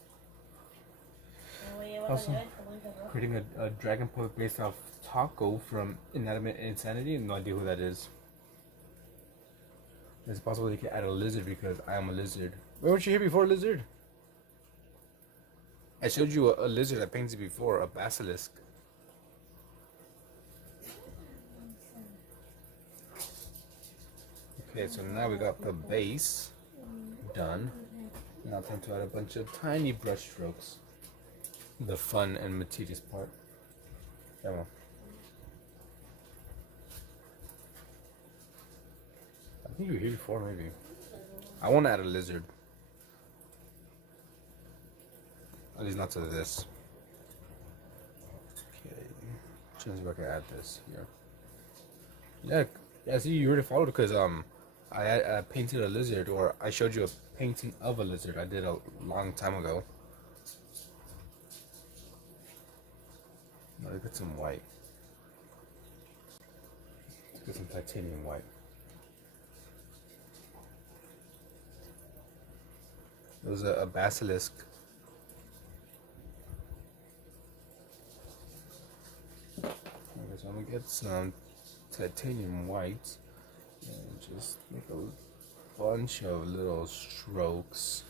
Me voy a llevar Also, la llave, como dice Rob. Creating a dragon puppet based off Taco from Inanimate Insanity. No idea who that is. It's possible they could add a lizard because I am a lizard. Where weren't you here before, lizard? I showed you a lizard I painted before, a basilisk. Okay, so now we got the base done. Now time to add a bunch of tiny brush strokes. The fun and tedious part. Come on. I think you were here before, maybe. I want to add a lizard. At least not to this. Okay. Change if I can add this here. Yeah. See, you already followed because I painted a lizard, or I showed you a painting of a lizard I did a long time ago. Now let's get some white. Let's get some titanium white. It was a basilisk. Okay, so I'm gonna get some titanium white and just make a bunch of little strokes.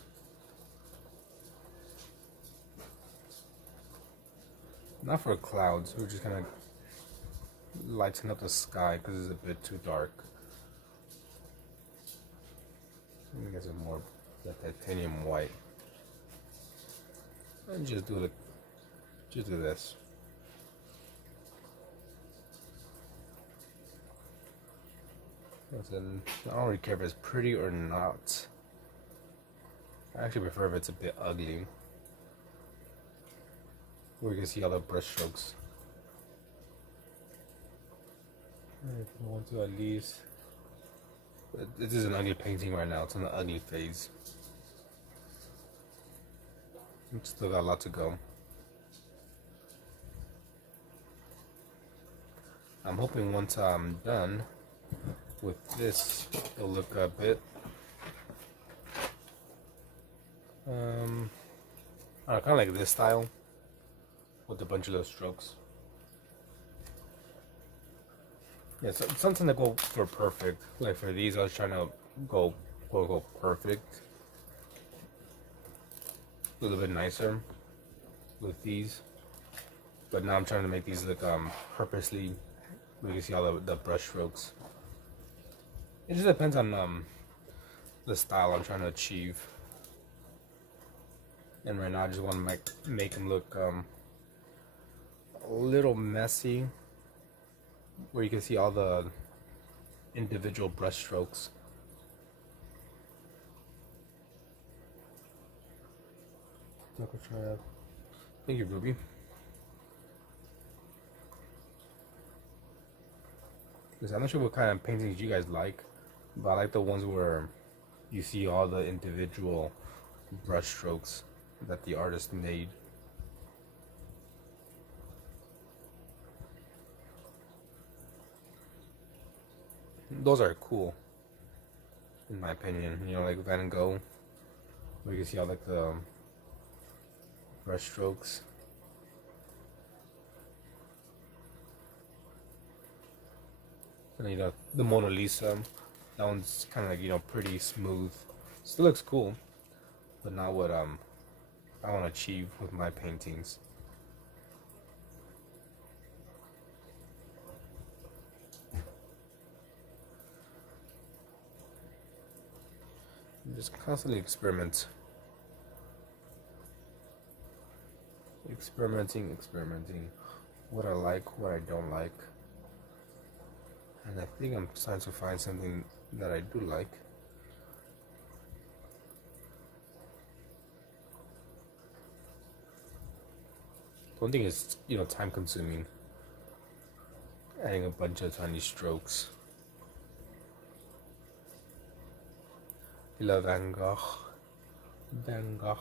Not for clouds, we're just gonna lighten up the sky because it's a bit too dark. Let me get some more of that titanium white. And just do this. Listen, I don't really care if it's pretty or not. I actually prefer if it's a bit ugly. Where you can see all the brush strokes. I want to at least. This is an ugly painting right now. It's in the ugly phase. It's still got a lot to go. I'm hoping once I'm done with this, it'll look a bit kind of like this style with a bunch of little strokes. Yeah, so something to go for perfect. Like for these, I was trying to go perfect, a little bit nicer with these, but now I'm trying to make these look purposely. You can see all the brush strokes. It just depends on the style I'm trying to achieve. And right now I just want to make them look a little messy, where you can see all the individual brush strokes. Thank you, Ruby. I'm not sure what kind of paintings you guys like, but I like the ones where you see all the individual brush strokes that the artist made. Those are cool, in my opinion. You know, like Van Gogh, where you can see all like the brush strokes. And you know, the Mona Lisa, that one's kind of like, you know, pretty smooth. Still looks cool, but not what I want to achieve with my paintings. Just constantly experimenting, what I like, what I don't like. And I think I'm starting to find something that I do like. One thing is, you know, time consuming. Adding a bunch of tiny strokes. I love Van Gogh. Van Gogh.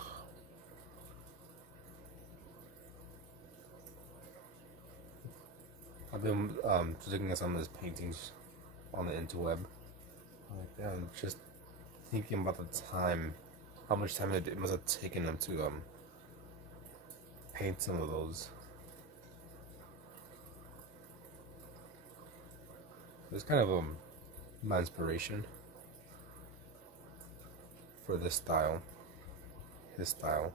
I've been just looking at some of his paintings on the interweb. I'm just thinking about the time, how much time it must have taken them to paint some of those. It's kind of my inspiration for this style, his style.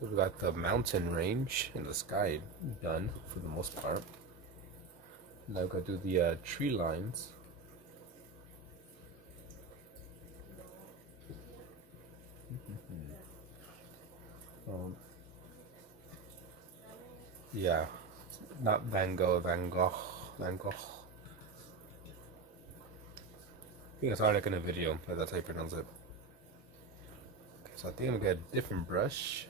So we got the mountain range and the sky done for the most part. Now we're gonna do the tree lines. Um, yeah, not Van Gogh, Van Gogh, Van Gogh. I think I saw it like in a video, but that's how you pronounce it. Okay, so I think I'm gonna get a different brush.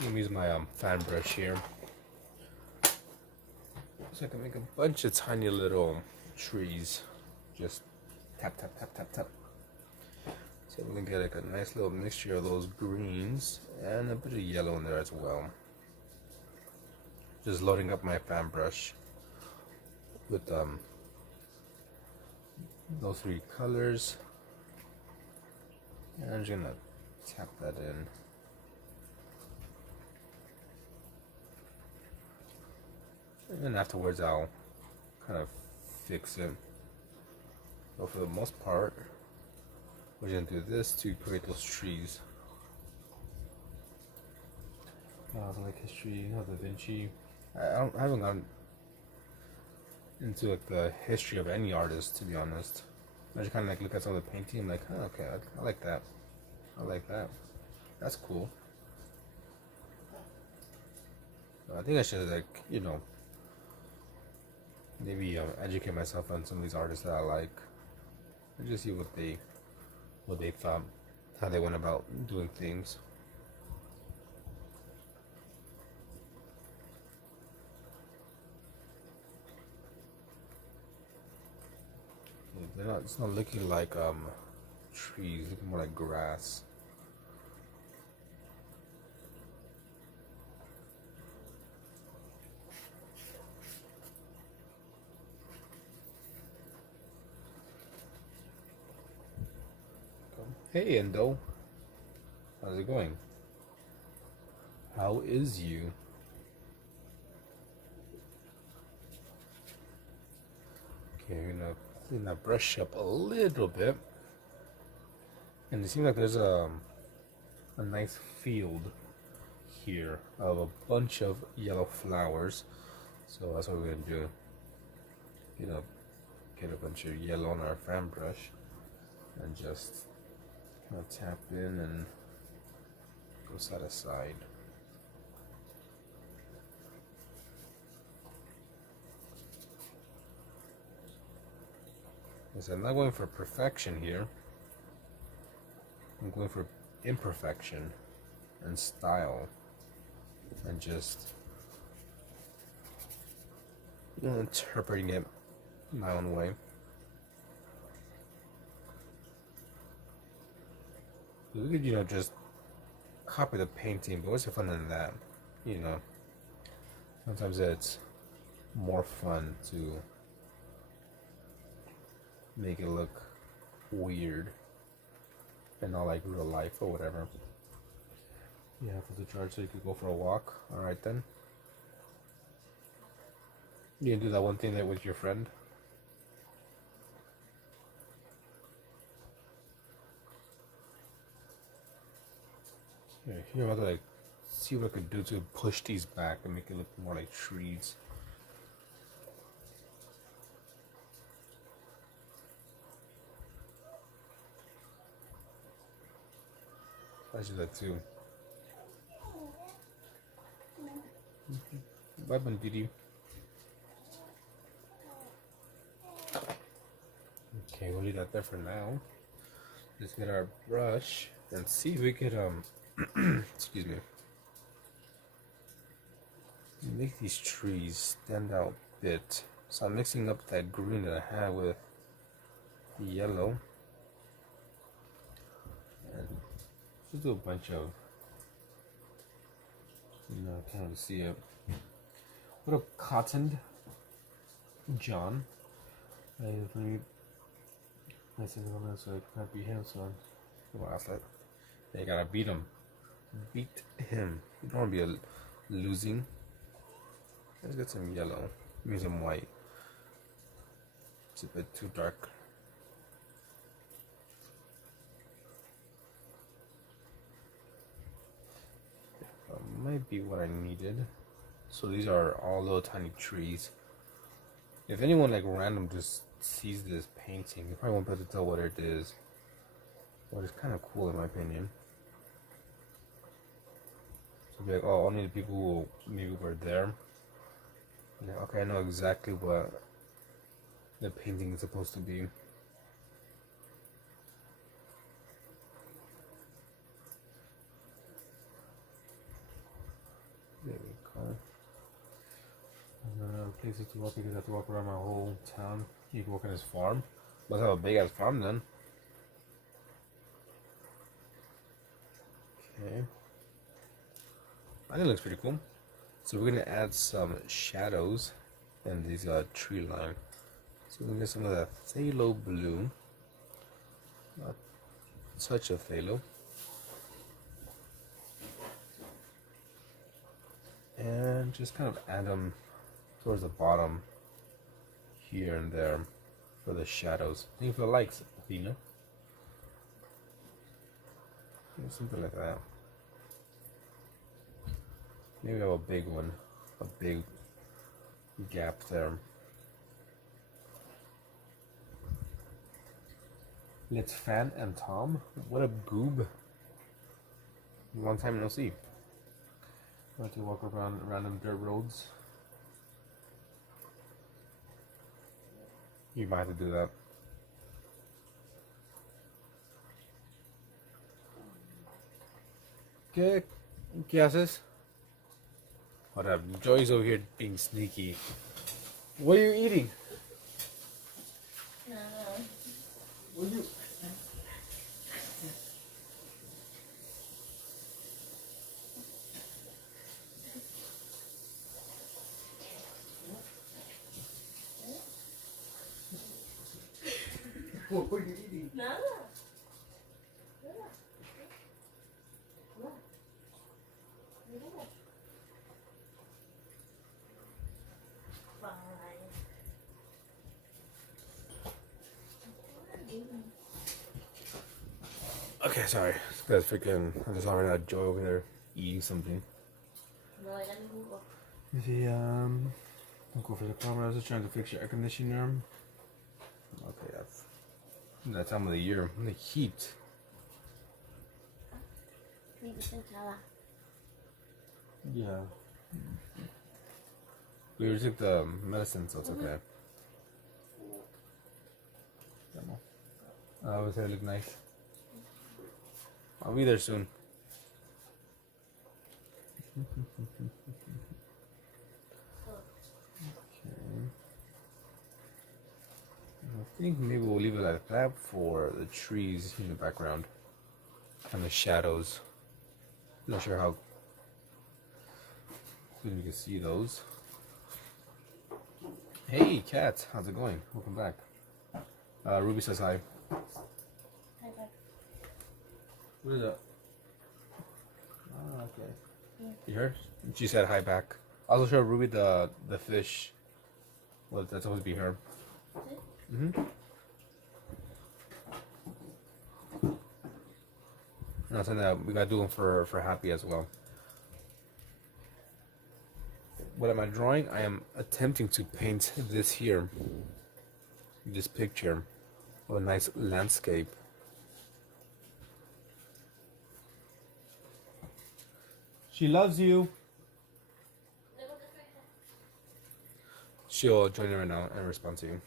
I'm gonna use my fan brush here. So I can make a bunch of tiny little trees. Just tap, tap, tap, tap, tap. So I'm gonna get like a nice little mixture of those greens and a bit of yellow in there as well. Just loading up my fan brush with those three colors. And I'm just gonna tap that in. And then afterwards I'll kind of fix it. But for the most part, we're gonna do this to create those trees. Like history, Da Vinci. I haven't gotten into like the history of any artist, to be honest. I just kind of like look at some of the painting, I'm like, oh, okay, I like that. I like that. That's cool. So I think I should like, you know, maybe educate myself on some of these artists that I like, and just see what they thought, how they went about doing things. It's not looking like trees, it's looking more like grass. Hey Endo, how's it going? How is you? Okay, we're gonna clean that brush up a little bit. And it seems like there's a nice field here of a bunch of yellow flowers. So that's what we're gonna do. Get a bunch of yellow on our fan brush and just kind of tap in and go side to side. So I'm not going for perfection here. I'm going for imperfection and style, and just interpreting it my own way. We could, just copy the painting, but what's the fun in that? Sometimes it's more fun to make it look weird and not like real life or whatever. Yeah, for the charge so you could go for a walk. Alright then. You can do that one thing that with your friend. Yeah, here I'm about to see what I could do to push these back and make it look more like trees. I should do that too. Bye, Bandidi. Okay, we'll leave that there for now. Let's get our brush and see if we could excuse me, make these trees stand out a bit. So I'm mixing up that green that I had with the yellow, and just do a bunch of, kind of see it. What up, Cotton John? I said, so I can't beat him, so well, I was like, you gotta beat him. Beat him. You don't want to be losing. Let's get some yellow. Maybe some white. It's a bit too dark. Might be what I needed. So these are all little tiny trees. If anyone like random just sees this painting, you probably won't be able to tell what it is. But it's kind of cool in my opinion. So be like, oh, only the people who maybe were there. Yeah, okay, I know exactly what the painting is supposed to be. There we go. Places to walk because I have to walk around my whole town. You can walk on his farm. Must have a big ass farm then. Okay. I think it looks pretty cool. So we're gonna add some shadows in these tree line. So we're gonna get some of that phthalo blue. Not such a phthalo. And just kind of add them towards the bottom here and there for the shadows. I think if it likes Athena. Something like that. Maybe have a big one. A big gap there. Let's Fan and Tom. What a goob. Long time no see. I like to walk around random dirt roads. You might have to do that. ¿Qué haces? What up? Joy's over here being sneaky. What are you eating? What are you? What were you eating? Nada. Okay, sorry. That's freaking. I just saw right now Joy over there eating something. Don't go for the camera. I was just trying to fix your air conditioner. Okay, that's that time of the year. The heat. Yeah. We already took the medicine, so it's okay. His hair look nice. I'll be there soon. I think maybe we'll leave it like that for the trees in the background and the shadows. Not sure how good you can see those. Hey, cat, how's it going? Welcome back. Ruby says hi. Hi, bye. What is that? Ah, okay. Yeah. You heard? She said hi back. I also showed Ruby the fish. Well, that's supposed to be her. Mm-hmm. And I said that we gotta do them for Happy as well. What am I drawing? I am attempting to paint this here. This picture of a nice landscape. She loves you. She'll join in right now and respond to you.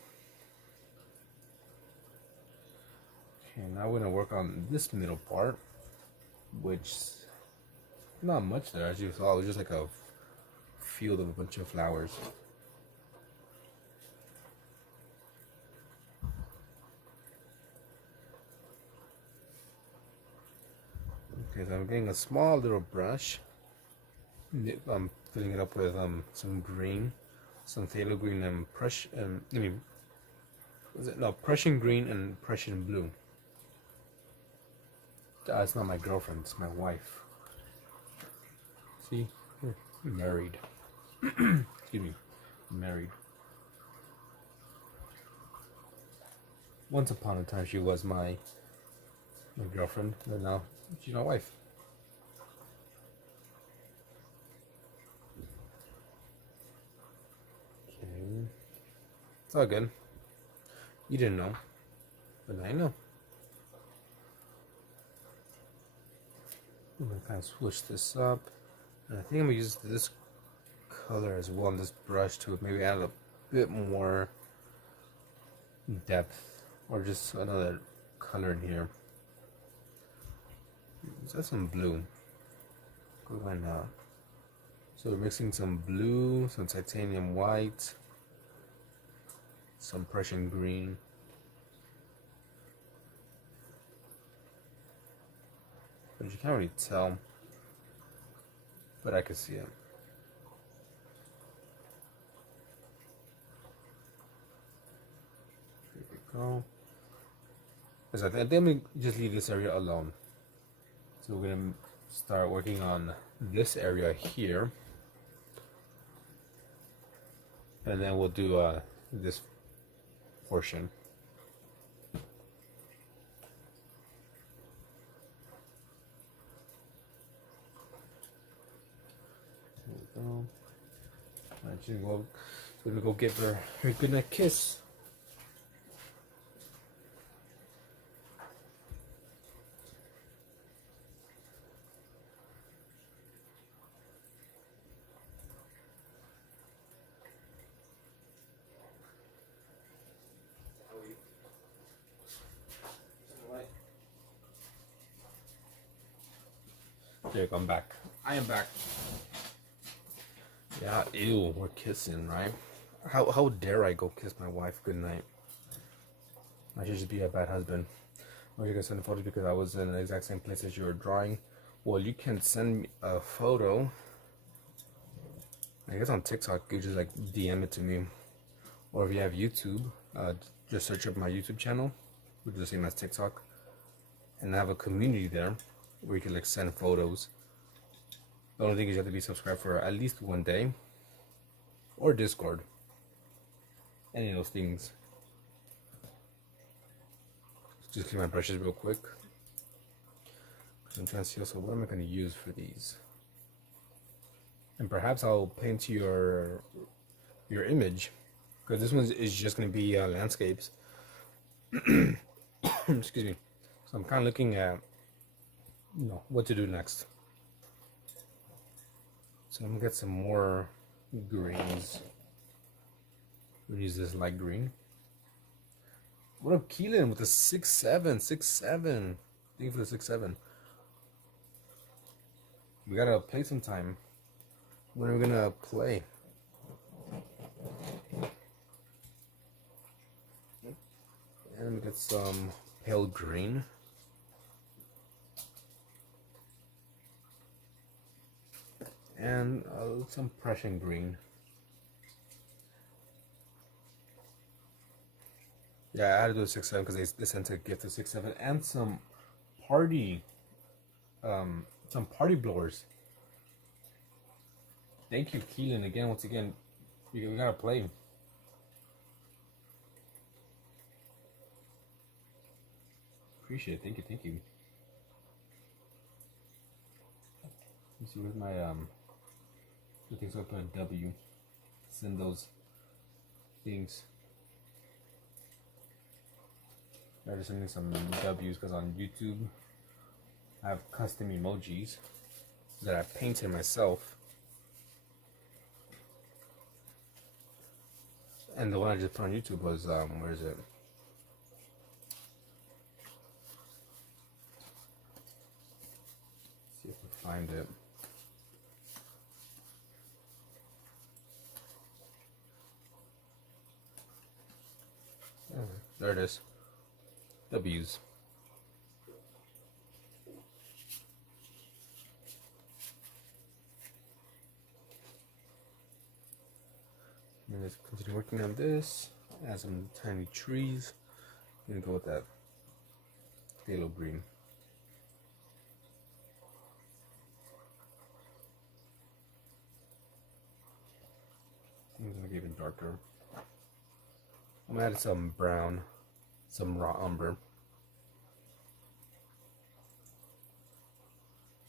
Okay, now we're gonna work on this middle part, which not much there as you saw. It was just like a field of a bunch of flowers. Okay, so I'm getting a small little brush. I'm filling it up with some green, some phthalo green and Prussian green and Prussian blue. It's not my girlfriend, it's my wife. See, married. Excuse me, married. Once upon a time, she was my girlfriend, and now she's my wife. Okay. It's all good. You didn't know, but I know. I'm gonna kind of switch this up. And I think I'm gonna use this color as well on this brush to maybe add a bit more depth, or just another color in here. Is that some blue? Why not? So we're mixing some blue, some titanium white, some Prussian green. But you can't really tell, but I can see it. There we go. So I think I'm gonna just leave this area alone. So we're gonna start working on this area here, and then we'll do this portion. There we go. Actually, we're gonna go give her a goodnight kiss. There you go, I'm back. I am back. Yeah, ew, we're kissing, right? How dare I go kiss my wife goodnight? I should just be a bad husband. Or you can send photos because I was in the exact same place as you were drawing. Well, you can send me a photo. I guess on TikTok, you just like DM it to me. Or if you have YouTube, just search up my YouTube channel, which is the same as TikTok. And I have a community there where you can like send photos. The only thing is you have to be subscribed for at least 1 day, or Discord. Any of those things. Just clean my brushes real quick. I'm trying to see also what am I going to use for these. And perhaps I'll paint your image, because this one is just going to be landscapes. Excuse me. So I'm kind of looking at what to do next. So I'm gonna get some more greens. We'll use this light green. What up, Keelan, with the 6'7", 6'7"? Thank you for the 6'7". We gotta play sometime. When are we gonna play? And we get some pale green. And some Prussian green. Yeah, I had to do a 6'7" because they sent a gift to 6'7", and some party blowers. Thank you, Keelan. Again, once again, we gotta play. Appreciate it. Thank you. Let's see where's my I think so. I put a W. Send those things. I just sending some W's because on YouTube I have custom emojis that I painted myself. And the one I just put on YouTube was where is it? Let's see if I find it. There it is. W's. Let's continue working on this. Add some tiny trees. I'm gonna go with that phthalo green. I'm gonna make it even darker. I'm gonna add some brown, some raw umber.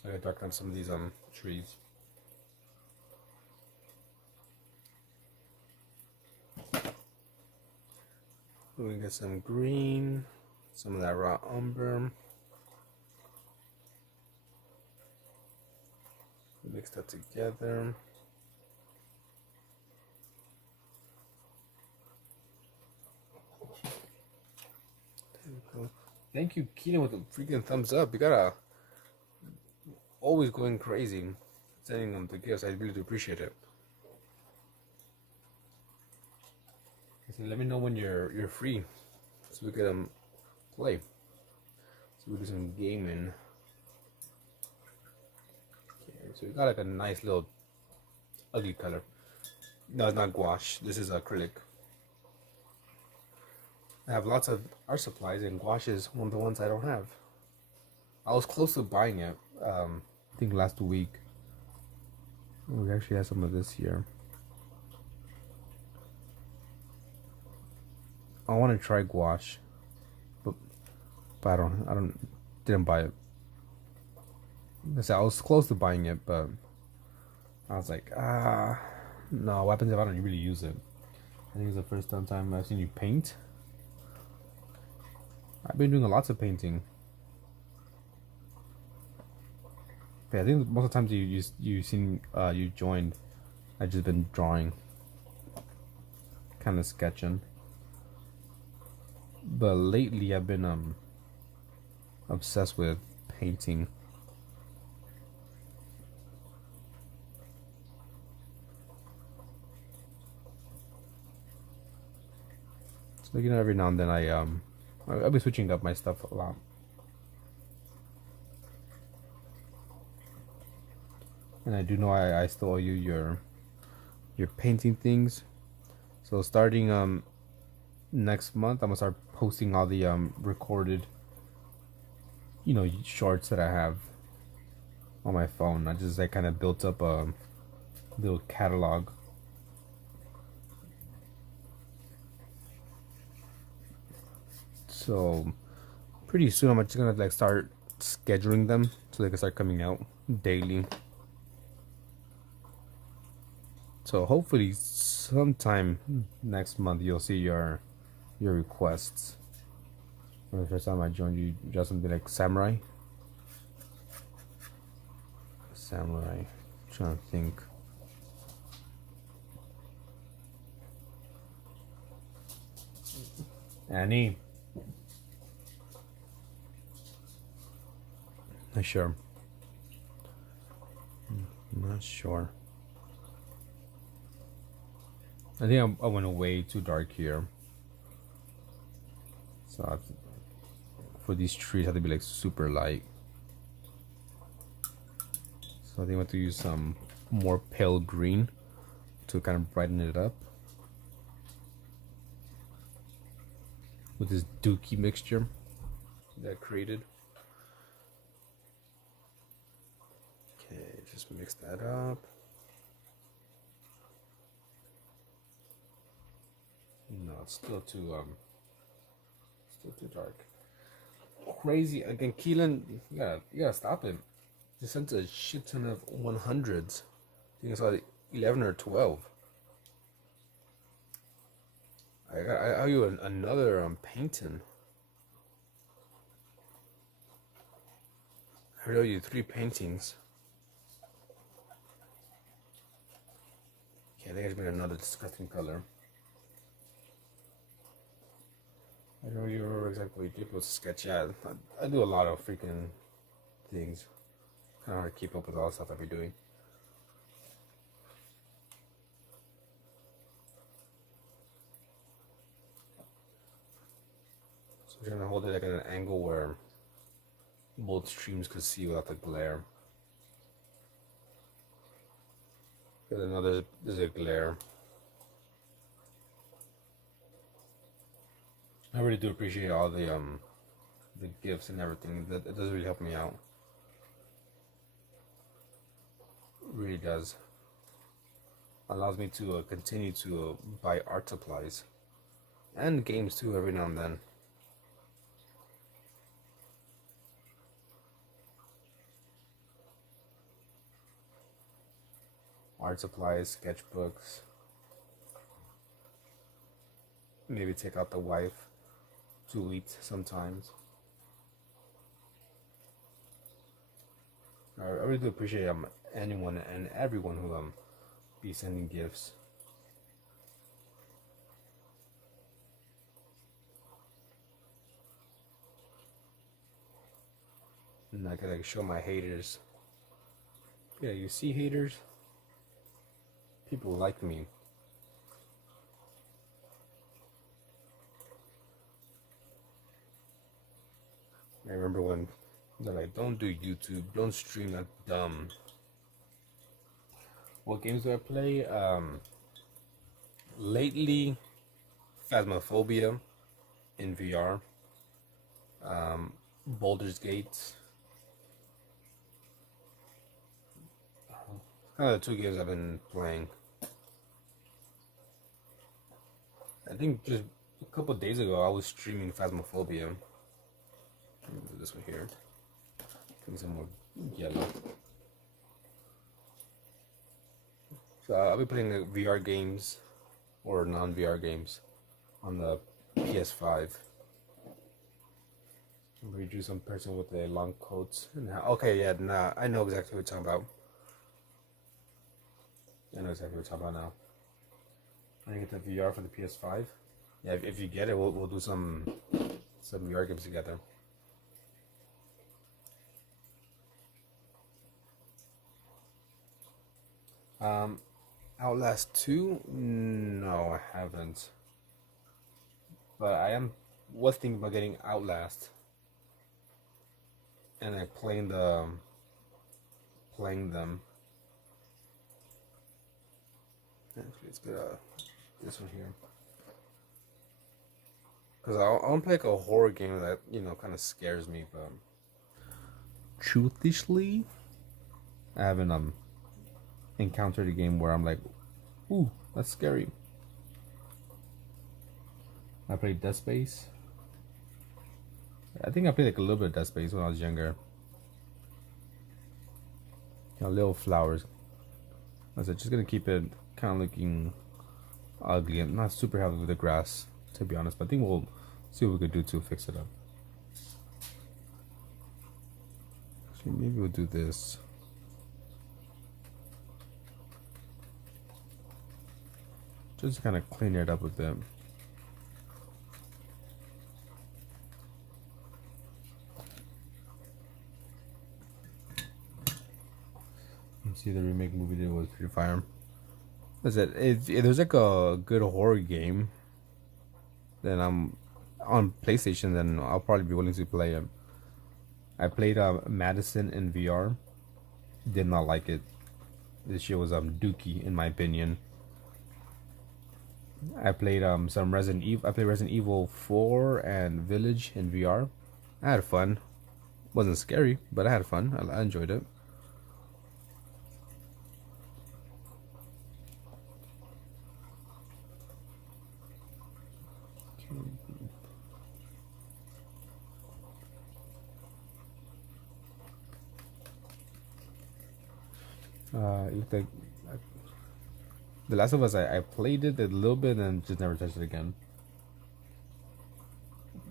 So I gotta darken up some of these trees. We get some green, some of that raw umber. Mix that together. There we go. Thank you, Keenan, with the freaking thumbs up. You gotta always going crazy sending them the gifts. I really do appreciate it. So let me know when you're free, so we can play. So we do some gaming. Okay, so we got like a nice little ugly color. No, it's not gouache. This is acrylic. I have lots of art supplies, and gouache is one of the ones I don't have. I was close to buying it. I think last week. We actually have some of this here. I want to try gouache, but I didn't buy it. I was close to buying it, but I was like, no. What happens if I don't really use it? I think it's the first time I've seen you paint. I've been doing lots of painting. But I think most of the times you joined, I've just been drawing, kind of sketching. But lately I've been obsessed with painting. So every now and then I'll be switching up my stuff a lot. And I do know I still owe you your painting things. So starting next month, I'm gonna start posting all the recorded, shorts that I have on my phone. I kind of built up a little catalog. So pretty soon I'm just gonna start scheduling them so they can start coming out daily. So hopefully sometime next month you'll see your requests. For the first time I joined, you just something like samurai. I'm trying to think. Annie. Not sure. Not sure. I think I went way too dark here. So for these trees, I have to be super light. So I think I want to use some more pale green to kind of brighten it up with this dookie mixture that I created. Okay, just mix that up. No, it's still too dark. Crazy again, Keelan. You gotta stop it. Just sent a shit ton of 100s. I think it's like 11 or 12. I owe you another painting. I owe you 3 paintings. Okay, I think it's been another disgusting color. I don't remember exactly what you did with sketch. Yeah, I do a lot of freaking things. Kind of hard to keep up with all the stuff I be doing. So I'm trying to hold it at an angle where both streams could see without the glare. Because I know there's a glare. I really do appreciate all the gifts and everything. That it does really help me out. It really does. Allows me to continue to buy art supplies and games too every now and then. Art supplies, sketchbooks. Maybe take out the wife to eat sometimes. I really do appreciate anyone and everyone who be sending gifts. And I can like show my haters. Yeah, you see haters? People like me. I remember when they're like, don't do YouTube, don't stream that dumb. What games do I play? Lately, Phasmophobia in VR. Baldur's Gate. Kind of the two games I've been playing. I think just a couple days ago I was streaming Phasmophobia. Let me do this one here. Give me some more yellow. So I'll be playing the VR games or non-VR games on the PS5. We drew some person with a long coat. Okay, yeah, nah, I know exactly what you're talking about. I know exactly what you're talking about now. I get the VR for the PS5. Yeah, if you get it, we'll do some VR games together. Outlast 2? No, I haven't. But was thinking about getting Outlast. And I playing them. Actually, let's get this one here. Because I want to play like a horror game that, kind of scares me, but truthishly, I haven't encountered a game where I'm like, ooh, that's scary. I played Dead Space. I think I played like a little bit of Dead Space when I was younger. Little flowers. I said, just gonna keep it kind of looking ugly and not super healthy with the grass, to be honest. But I think we'll see what we could do to fix it up. Actually, maybe we'll do this. Just to kind of clean it up a bit. See, the remake movie did was pretty fire. Listen, if there's like a good horror game, then I'm on PlayStation, then I'll probably be willing to play it. I played Madison in VR. Did not like it. This shit was dookie in my opinion. I played some Resident Evil. I played Resident Evil 4 and Village in VR. I had fun. Wasn't scary, but I had fun. I enjoyed it. It looked like The Last of Us. I played it a little bit and just never touched it again.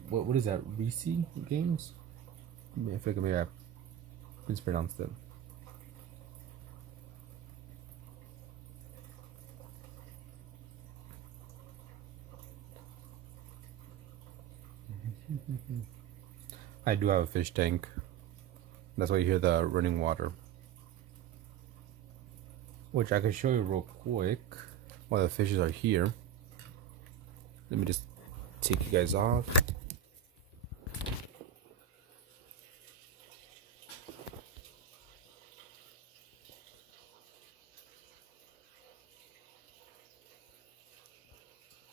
What is that? Reese Games? I feel like maybe I mispronounced it. I do have a fish tank. That's why you hear the running water. Which I can show you real quick while the fishes are here. Let me just take you guys off.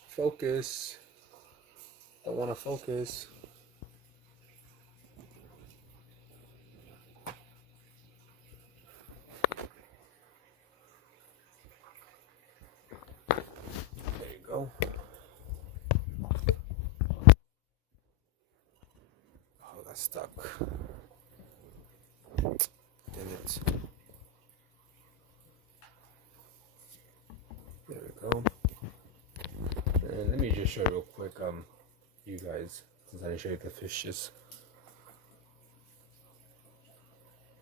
Focus. Don't want to focus. Go. Oh, that's stuck. Damn it. There we go. And let me just show you real quick, you guys. Since I didn't show you the fishes.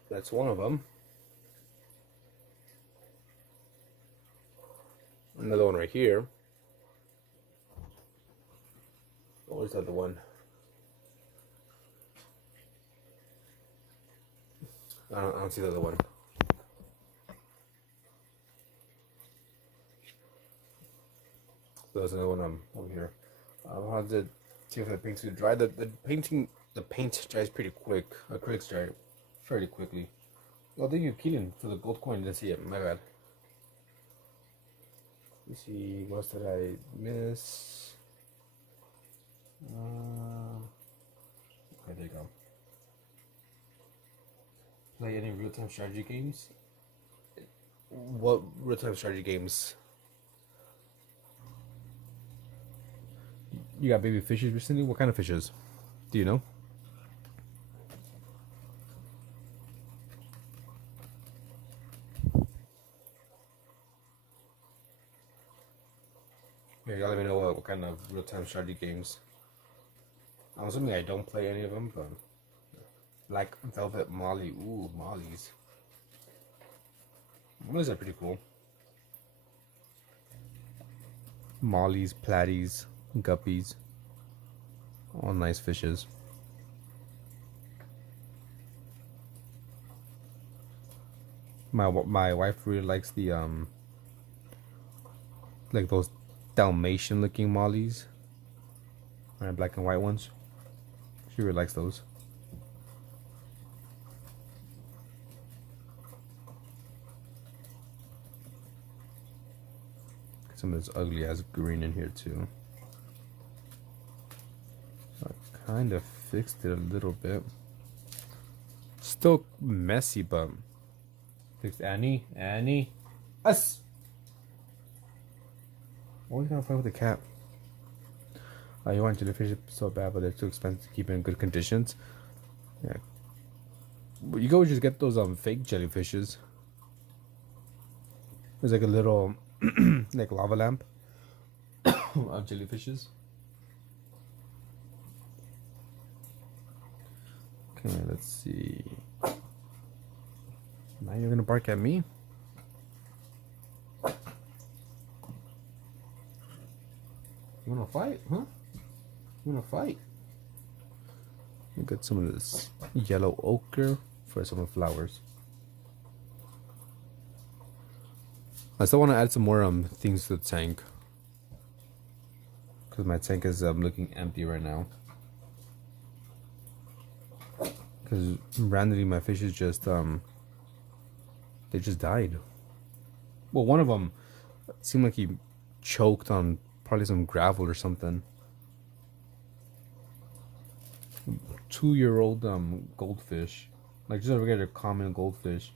That's one of them. Another one right here. Where's the other one? I don't see the other one. There's another one over here. I'll have to see if the paint's gonna dry. The paint dries pretty quick. Acrylics dry fairly quickly. Oh, thank you, Keelan, for the gold coin. Didn't see it. My bad. Let's see, what else did I miss? Okay, there you go. Play any real-time strategy games? What real-time strategy games? You got baby fishes recently? What kind of fishes? Do you know? Yeah, y'all let me know what kind of real-time strategy games. I'm assuming I don't play any of them, but like Velvet Molly. Ooh, Mollies. Mollies are pretty cool. Mollies, platies, guppies. All nice fishes. My wife really likes the like those Dalmatian looking mollies. Right, black and white ones. She really likes those. Some of this ugly ass green in here too. I kind of fixed it a little bit. Still messy, but fixed. Annie. Us. Always gonna fight with the cat. You want jellyfish so bad, but they're too expensive to keep in good conditions. Yeah. But you go just get those fake jellyfishes. There's like a little like lava lamp of jellyfishes. Okay, let's see. Now you're gonna bark at me? You wanna fight, huh? You wanna fight? We got some of this yellow ochre for some of the flowers. I still want to add some more things to the tank, because my tank is looking empty right now. Because randomly my fishes just they just died. Well, one of them seemed like he choked on probably some gravel or something. 2-year-old goldfish, like just a regular common goldfish.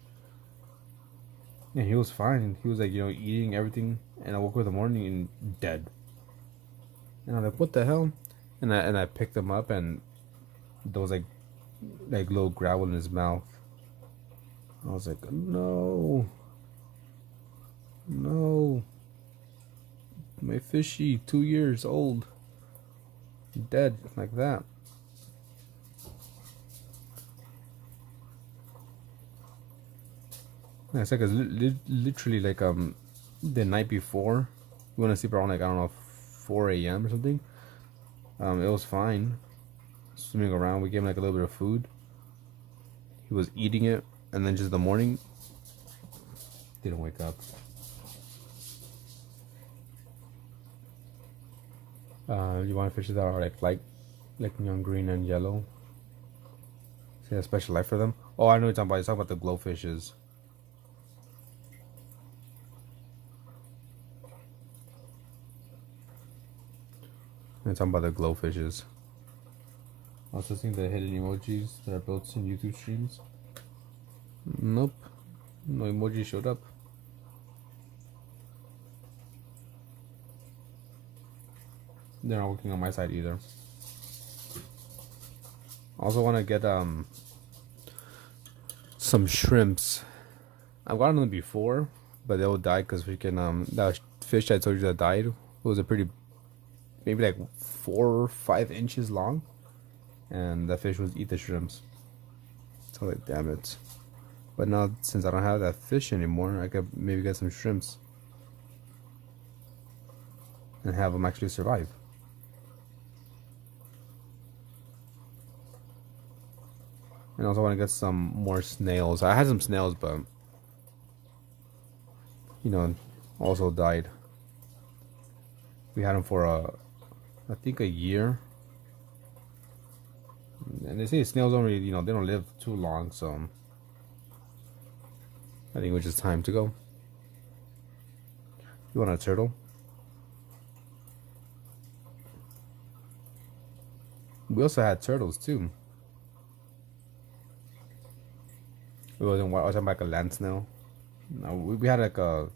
And he was fine. He was like, eating everything. And I woke up in the morning and dead. And I'm like, what the hell? And I picked him up, and there was like little gravel in his mouth. I was like, no, my fishy, 2 years old, dead like that. Yeah, it's like literally like the night before, we went to sleep around like, I don't know, 4 a.m. or something. It was fine, swimming around. We gave him like a little bit of food. He was eating it, and then just in the morning, didn't wake up. You want fishes that are like neon green and yellow? See a special life for them? Oh, I know what you're talking about. You're talking about the glowfishes. I'm talking about the glowfishes. I was listening to the hidden emojis that are built in YouTube streams. Nope. No emoji showed up. They're not working on my side either. I also want to get some shrimps. I've gotten them before, but they all died because freaking that fish I told you that died was a pretty, maybe like 4 or 5 inches long. and the fish would eat the shrimps. So like, damn it. But now, since I don't have that fish anymore, I could maybe get some shrimps and have them actually survive. And also want to get some more snails. I had some snails, but also died. We had them for I think a year. And they say snails don't really, they don't live too long, so I think it was just time to go. You want a turtle? We also had turtles too. It wasn't like a land snail. No, we had like an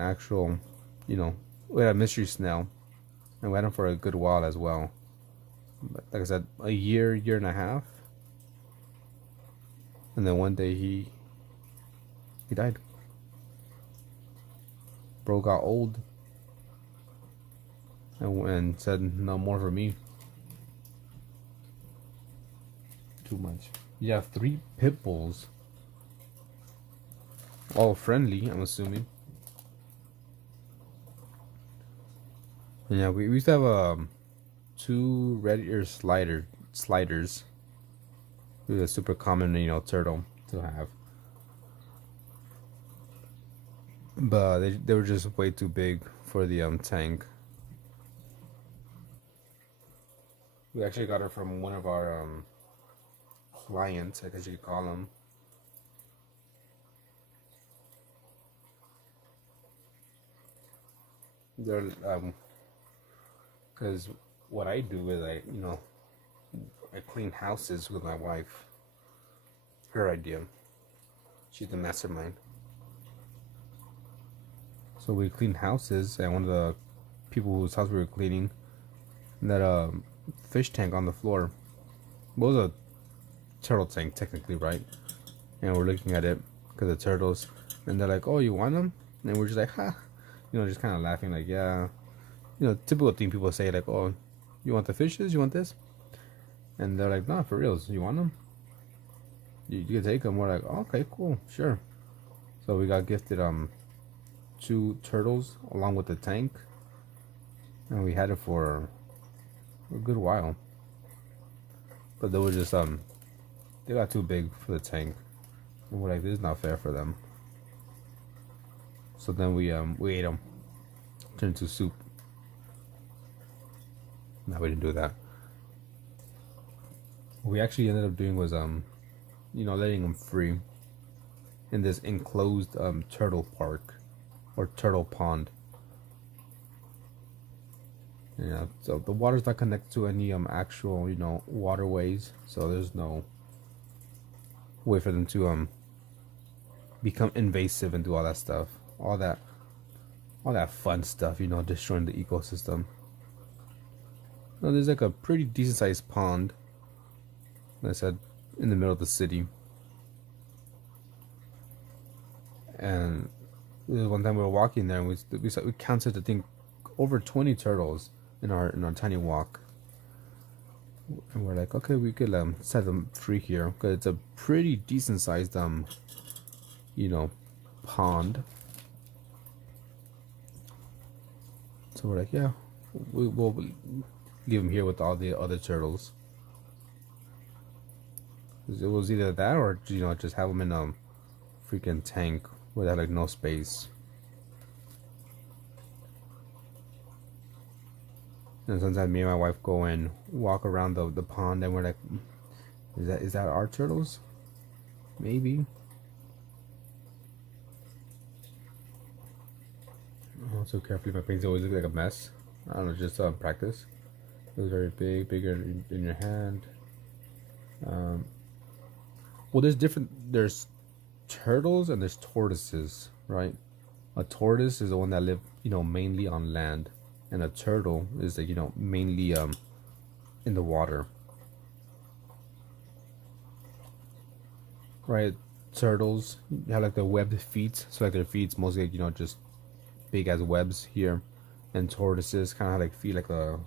actual, we had a mystery snail, and we had him for a good while as well. But like I said, a year and a half, and then one day he died. Bro got old and said no more for me. Too much. You have 3 pit bulls. All friendly, I'm assuming. Yeah, we used to have 2 red ear sliders. It was a super common, turtle to have. But they were just way too big for the tank. We actually got her from one of our clients, I guess you could call them. They're because what I do is I clean houses with my wife. Her idea. She's the mastermind. So we cleaned houses, and one of the people whose house we were cleaning, that fish tank on the floor. It was a turtle tank technically, right? And we're looking at it because of turtles, and they're like, "Oh, you want them?" And we're just like, "Ha," just kind of laughing, like, "Yeah." Typical thing people say, like, "Oh, you want the fishes? You want this?" And they're like, "Nah, for reals. You want them? You can take them." We're like, oh, "Okay, cool, sure." So we got gifted 2 turtles along with the tank, and we had it for a good while. But they were just they got too big for the tank, and we're like, "This is not fair for them." So then we ate them, turned into soup. No, we didn't do that. What we actually ended up doing was letting them free in this enclosed turtle park or turtle pond. Yeah, so the water's not connected to any actual waterways, so there's no way for them to become invasive and do all that stuff, all that fun stuff, destroying the ecosystem. No, there's like a pretty decent sized pond, like I said, in the middle of the city. And one time we were walking there, and we counted, I think, over 20 turtles in our tiny walk. And we're like, okay, we could set them free here because it's a pretty decent sized pond. So we're like, yeah, we'll leave them here with all the other turtles. It was either that or just have them in a freaking tank where they had like no space. And sometimes me and my wife go and walk around the pond, and we're like, is that our turtles? Maybe. Oh, so carefully, my paintings always look like a mess. I don't know, just practice. It was very big, bigger in your hand. Well, there's turtles and there's tortoises, right? A tortoise is the one that live, mainly on land, and a turtle is like, mainly in the water. Right? Turtles have like the webbed feet, so like their feet's mostly like, just big as webs here, and tortoises kind of like feet like a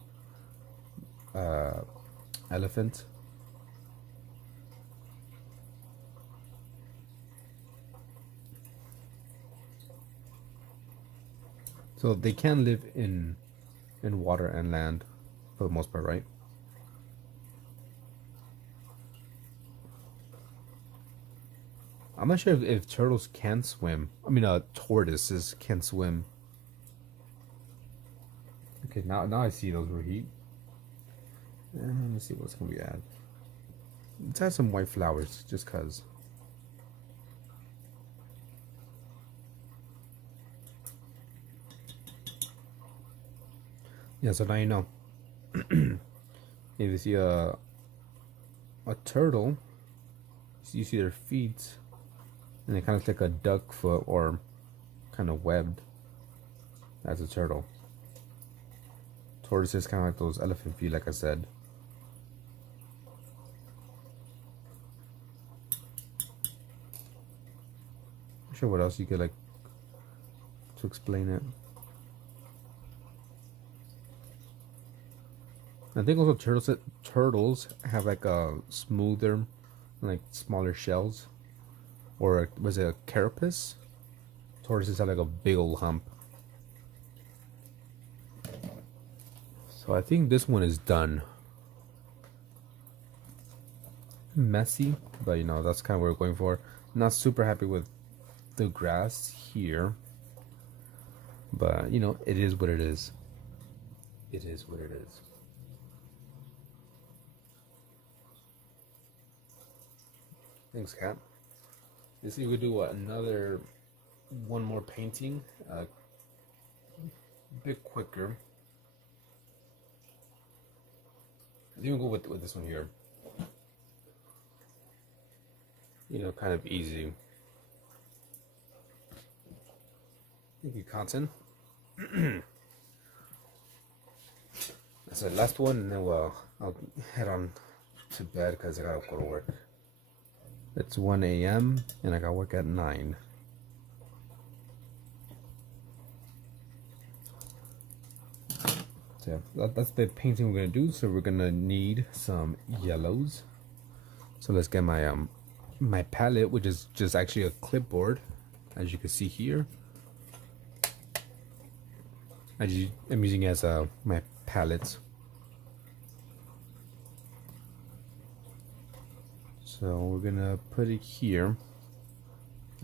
elephant. So they can live in water and land for the most part, right? I'm not sure if turtles can swim. I mean, tortoises can swim. Okay, now I see those reheat. And let me see what's gonna be add. Let's add some white flowers, just cause. Yeah, so now you know. If you see a turtle, you see their feet, and it kind of looks like a duck foot or kind of webbed. That's a turtle. Tortoises kind of like those elephant feet, like I said. Not sure what else you could like to explain it. I think also turtles have like a smoother, like smaller shells, or was it a carapace? Tortoises have like a big old hump. So I think this one is done. Messy, but you know, that's kind of what we're going for. Not super happy with the grass here, but you know, it is what it is. It is what it is. Thanks, Kat. Let's see if we do one more painting, a bit quicker. I think we'll go with this one here. You know, kind of easy. Thank you, Cotton. That's the last one, and then I'll head on to bed because I gotta go to work. It's 1 a.m. and I got work at 9. So that's the painting we're gonna do. So we're gonna need some yellows. So let's get my my palette, which is just actually a clipboard, as you can see here. I'm using it as my palette. So we're gonna put it here.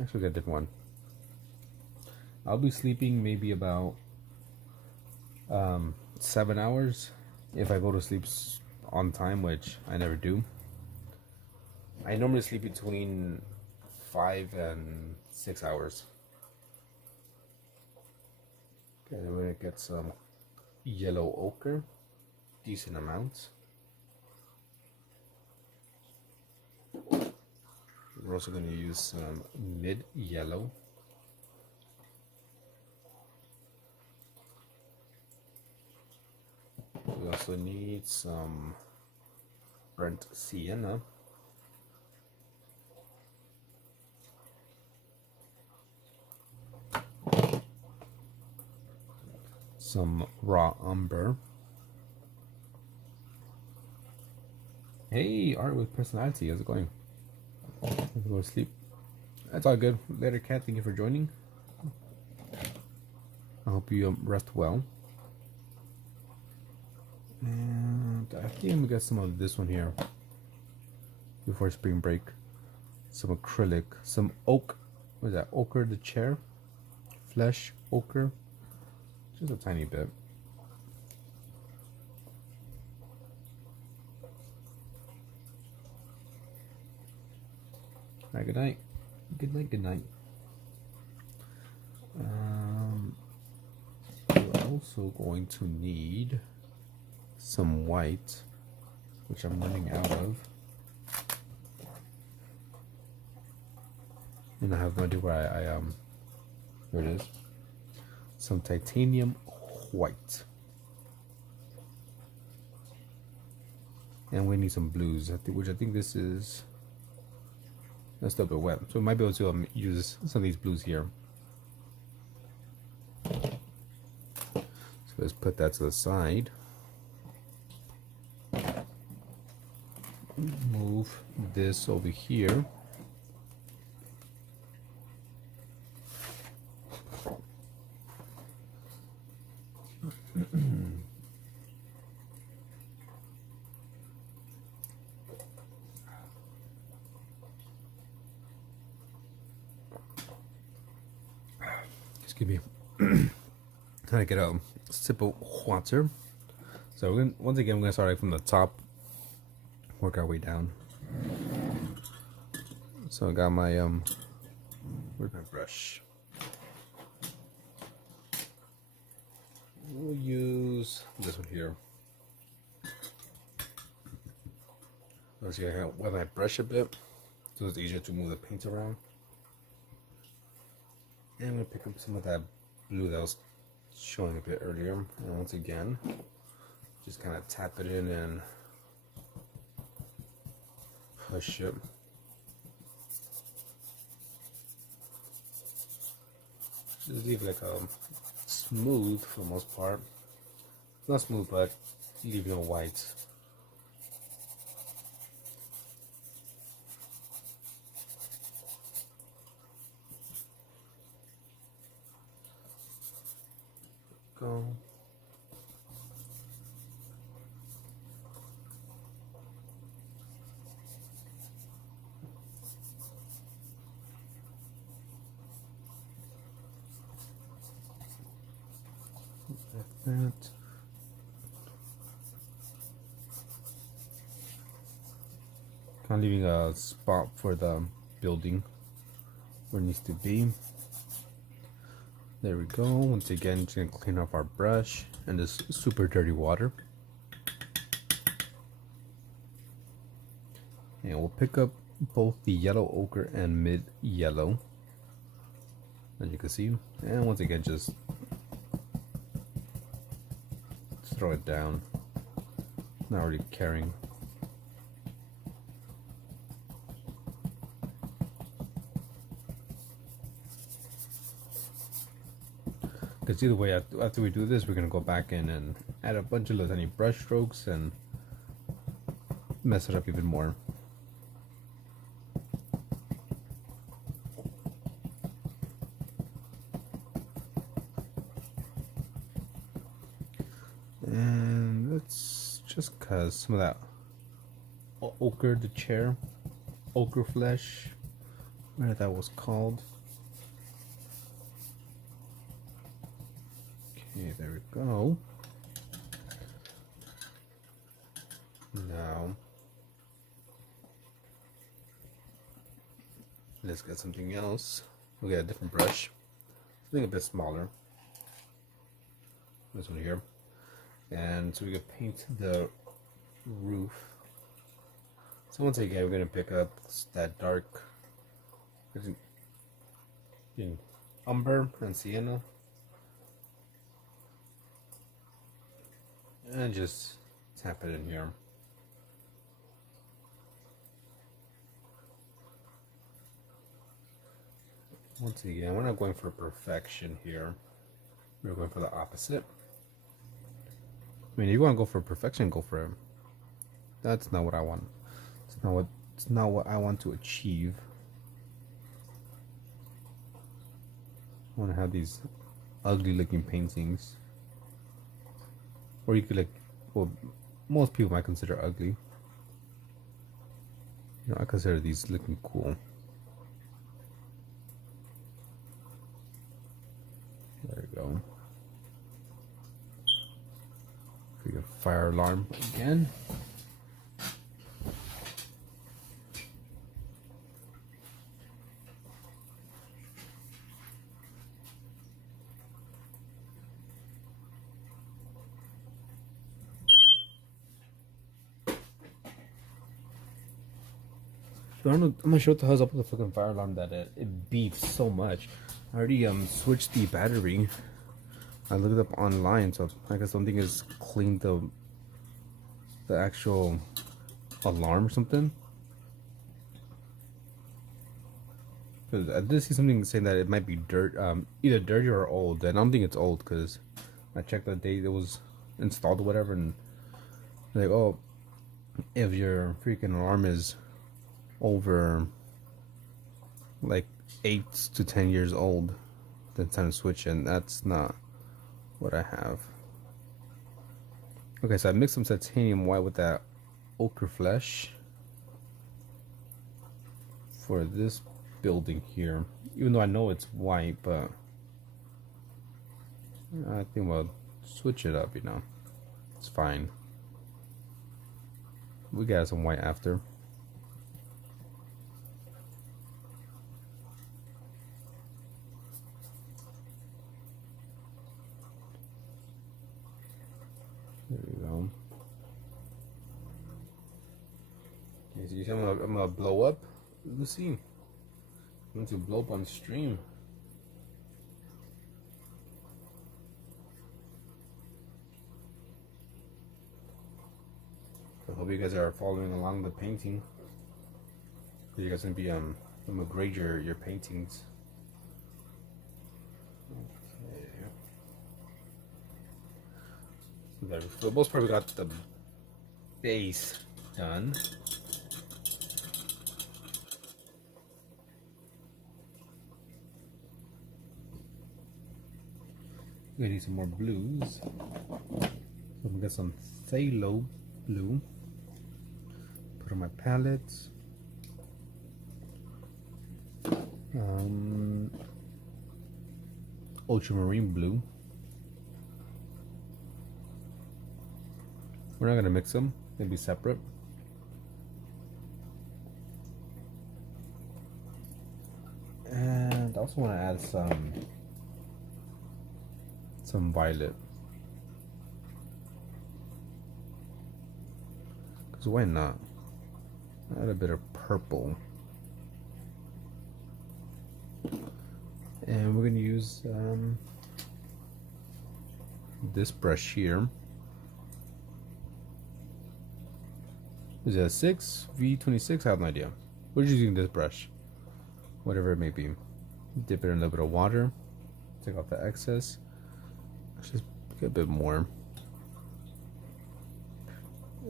Actually, I did one. I'll be sleeping maybe about 7 hours if I go to sleep on time, which I never do. I normally sleep between 5 and 6 hours. Okay, then we're gonna get some yellow ochre, decent amounts. We're also going to use some mid yellow. We also need some burnt sienna. Some raw umber. Hey, art with personality, how's it going? Let's go to sleep. That's all good. Later, Kat. Thank you for joining. I hope you rest well. And I think I'm gonna get some of this one here before spring break. Some acrylic, some oak. What is that? Ochre the chair, flesh ochre. Just a tiny bit. All right, good night. Good night. Good night. We're also going to need some white, which I'm running out of, and I have no idea where I here it is. Some titanium white, and we need some blues. Which I think this is. That's still a bit wet, so we might be able to use some of these blues here. So let's put that to the side. move this over here. Excuse me. Trying to get a sip of water. So we're gonna, once again, we're gonna start right from the top, work our way down. So I got my where's my brush? We'll use this one here. Let's see, I can wet my brush a bit so it's easier to move the paint around. And I'm gonna pick up some of that blue that was showing a bit earlier. And once again, just kind of tap it in and push it. Just leave like a smooth for the most part. Not smooth, but leave no white. Go. Like that. Kind of leaving a spot for the building where it needs to be. There we go. Once again, just gonna clean off our brush and this super dirty water. And we'll pick up both the yellow ochre and mid yellow, as you can see. And once again, just throw it down. Not really caring. Because either way, after we do this, we're going to go back in and add a bunch of little tiny brush strokes and mess it up even more. And let's just cut some of that ochre, the chair, ochre flesh, whatever that was called. Okay, there we go. Now, let's get something else. We'll get a different brush, something a bit smaller. This one here. And so we can paint the roof. So once again, we're going to pick up that dark umber and sienna. And just tap it in here. Once again, we're not going for perfection here. We're going for the opposite. I mean, if you want to go for perfection, go for it. That's not what I want. It's not what I want to achieve. I want to have these ugly looking paintings. Or you could like, well, most people might consider ugly. You know, I consider these looking cool. There we go. Freaking fire alarm again. I'm not sure what the hell's up with the fucking fire alarm that it beeps so much. I already switched the battery. I looked it up online, so I guess something is cleaned the actual alarm or something. Because I did see something saying that it might be either dirty or old, and I don't think it's old because I checked the date it was installed or whatever, and like, oh, if your freaking alarm is over like 8 to 10 years old. Then time to switch, and that's not what I have. Okay, so I mixed some titanium white with that ochre flesh for this building here. Even though I know it's white, but I think we'll switch it up, you know. It's fine. We got some white after. There we go. Okay, so you see I'm gonna blow up. Let's see. I'm going to blow up on stream. I hope you guys are following along the painting. You guys gonna be I'm gonna grade your paintings. Okay. So for the most part, we got the base done. We're gonna need some more blues. So I'm gonna get some phthalo blue. Put on my palettes. Ultramarine blue. We're not gonna mix them; they'll be separate. And I also want to add some violet. Cause why not? Add a bit of purple. And we're gonna use this brush here. Is it a 6 V26? I have no idea. We're just using this brush, whatever it may be. Dip it in a little bit of water, take off the excess. Let's just get a bit more.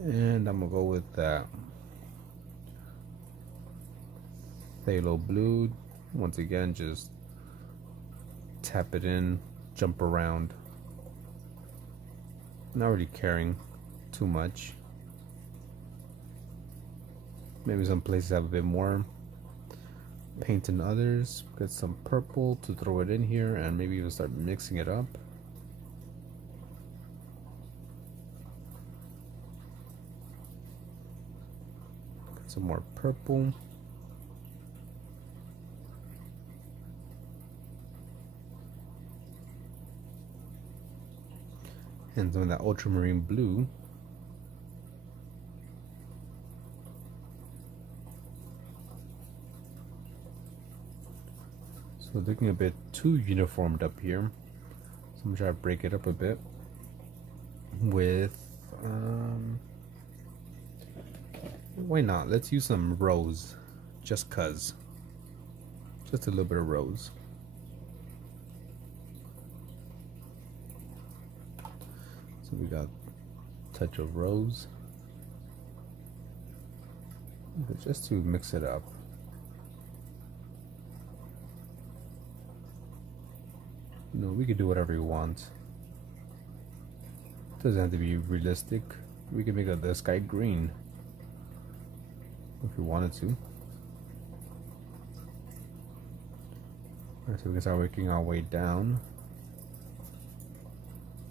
And I'm gonna go with that phthalo blue. Once again, just tap it in, jump around. Not really caring too much. Maybe some places have a bit more paint than others. Get some purple to throw it in here, and maybe even start mixing it up. Get some more purple. And some of that ultramarine blue. So looking a bit too uniformed up here. So I'm gonna try to break it up a bit with why not? Let's use some rose, just cuz. Just a little bit of rose. So we got a touch of rose, just to mix it up. You know, we could do whatever we want. Doesn't have to be realistic. We can make the sky green if we wanted to. Alright, so we can start working our way down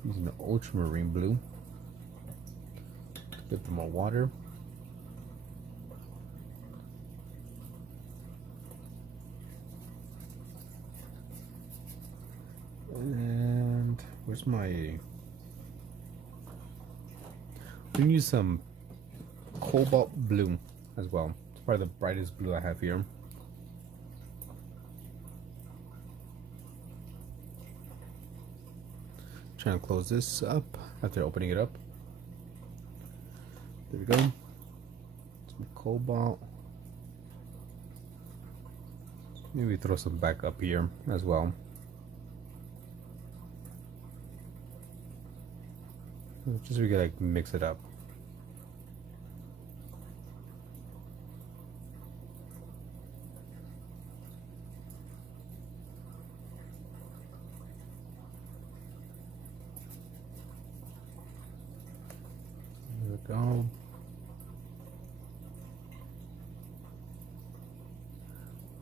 using the ultramarine blue. A bit more water. And where's my... I'm gonna use some cobalt blue as well. It's probably the brightest blue I have here. Trying to close this up after opening it up. There we go. Some cobalt. Maybe throw some back up here as well. Just so we can like mix it up. go.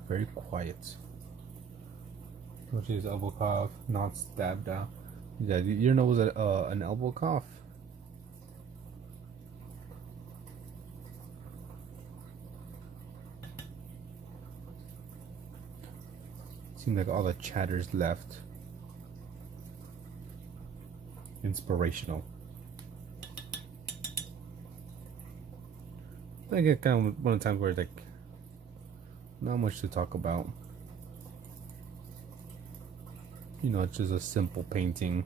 Very quiet. Which is elbow cough, not stabbed out. Yeah, your nose an elbow cough. Seems like all the chatter's left. Inspirational. I think it's kind of one of the times where it's like not much to talk about. You know, it's just a simple painting.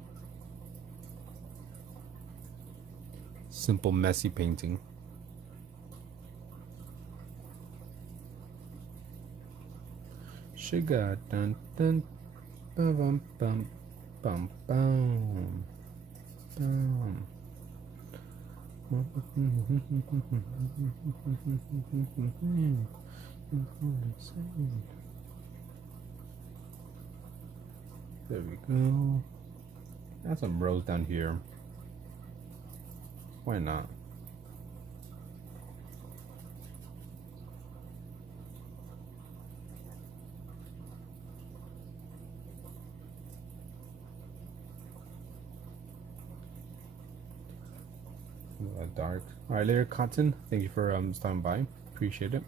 Simple, messy painting. Sugar dun dun bum bum bum bum bum. There we go. Add some rose down here. Why not? Dark. All right, later, Cotton. Thank you for stopping by. Appreciate it.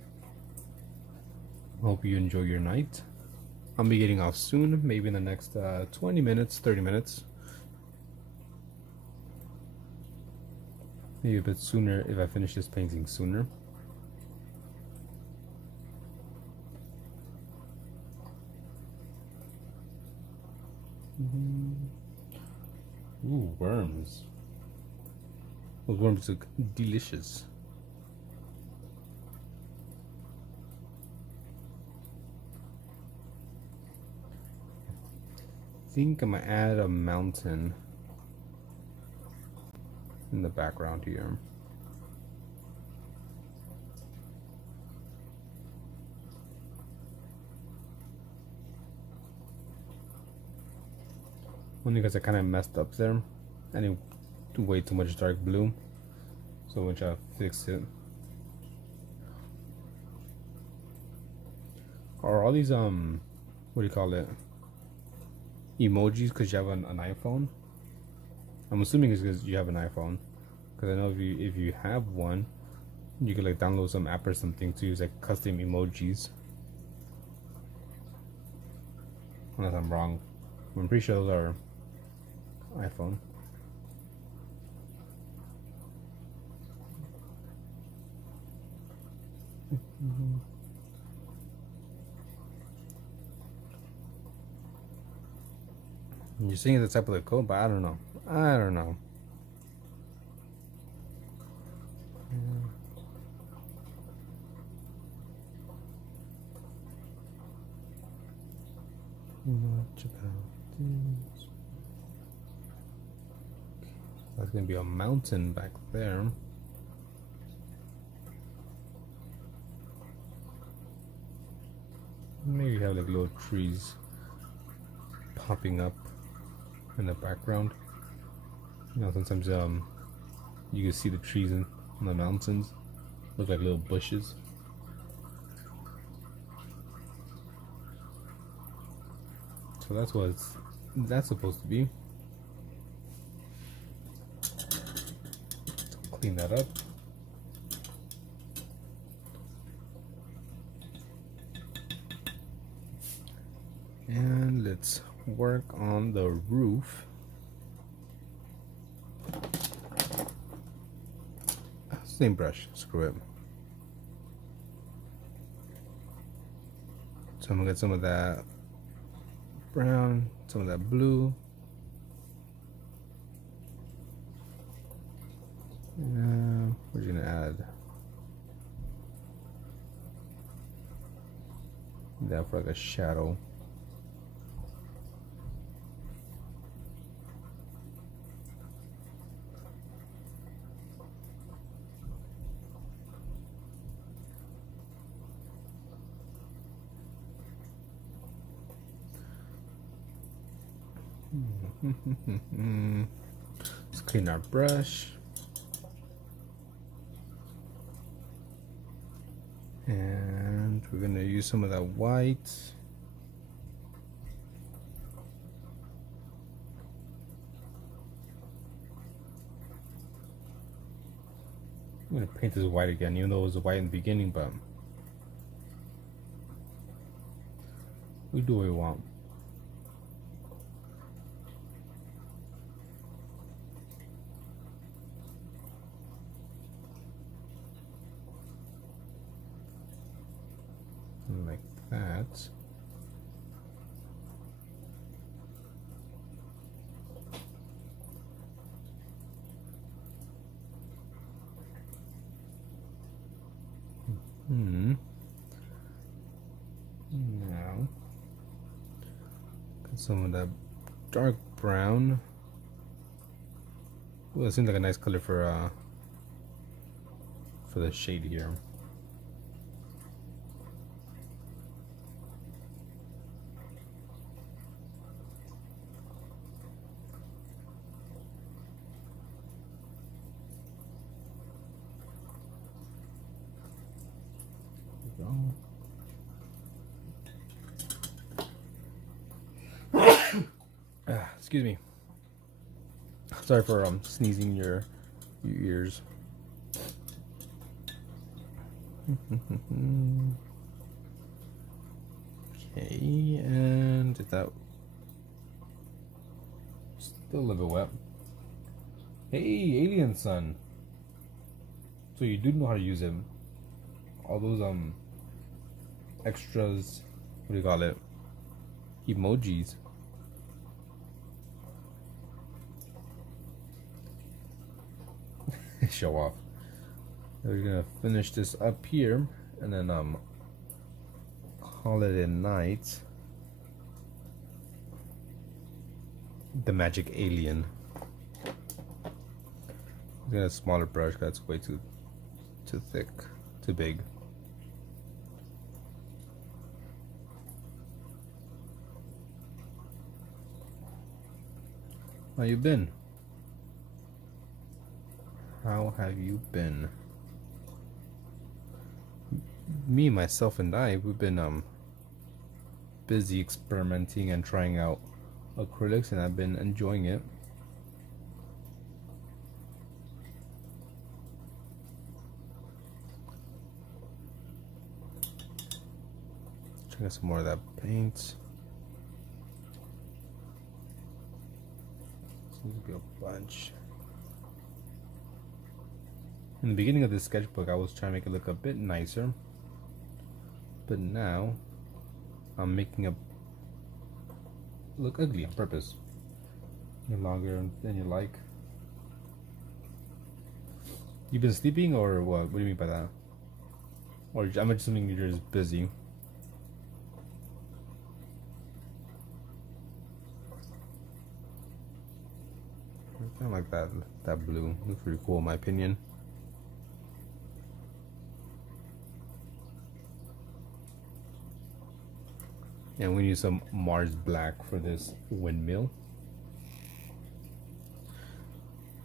Hope you enjoy your night. I'll be getting off soon, maybe in the next 20 minutes, 30 minutes. Maybe a bit sooner if I finish this painting sooner. Ooh, worms. Those worms look delicious. I think I'm gonna add a mountain in the background here. Only because I kind of messed up there. I didn't do way too much dark blue, so we'll try to fix it. Are all these what do you call it? Emojis because you have an iPhone? I'm assuming it's because you have an iPhone. Because I know if you have one, you could like download some app or something to use like custom emojis. Unless I'm wrong. I'm pretty sure those are iPhone. You're seeing the type of the code, but I don't know. I don't know. Much about this. That's gonna be a mountain back there. Maybe have like little trees popping up in the background. You know, sometimes you can see the trees in the mountains look like little bushes. So that's what that's supposed to be. So clean that up. And let's work on the roof. Same brush, screw it. So I'm gonna get some of that brown, some of that blue. What are you gonna add? That for like a shadow. Let's clean our brush. And we're gonna use some of that white. I'm gonna paint this white again, even though it was white in the beginning, but we do what we want. Like that. Now, got some of that dark brown. Well, it seems like a nice color for the shade here. Excuse me. Sorry for sneezing your ears. Okay, and if that still a little bit wet. Hey, alien son. So you do know how to use him. All those extras, what do you call it? Emojis. Show off. We're gonna finish this up here and then call it a night. The magic alien. I'm gonna a smaller brush, that's way too thick, too big. How you been? How have you been? Me, myself, and I, we've been busy experimenting and trying out acrylics, and I've been enjoying it. Trying some more of that paint. Seems to be a bunch. In the beginning of this sketchbook, I was trying to make it look a bit nicer, but now I'm making it look ugly on purpose. Longer than you like. You've been sleeping, or what? What do you mean by that? Or I'm assuming you're just busy. I kind of like that blue. Looks pretty cool in my opinion. And we need some Mars black for this windmill.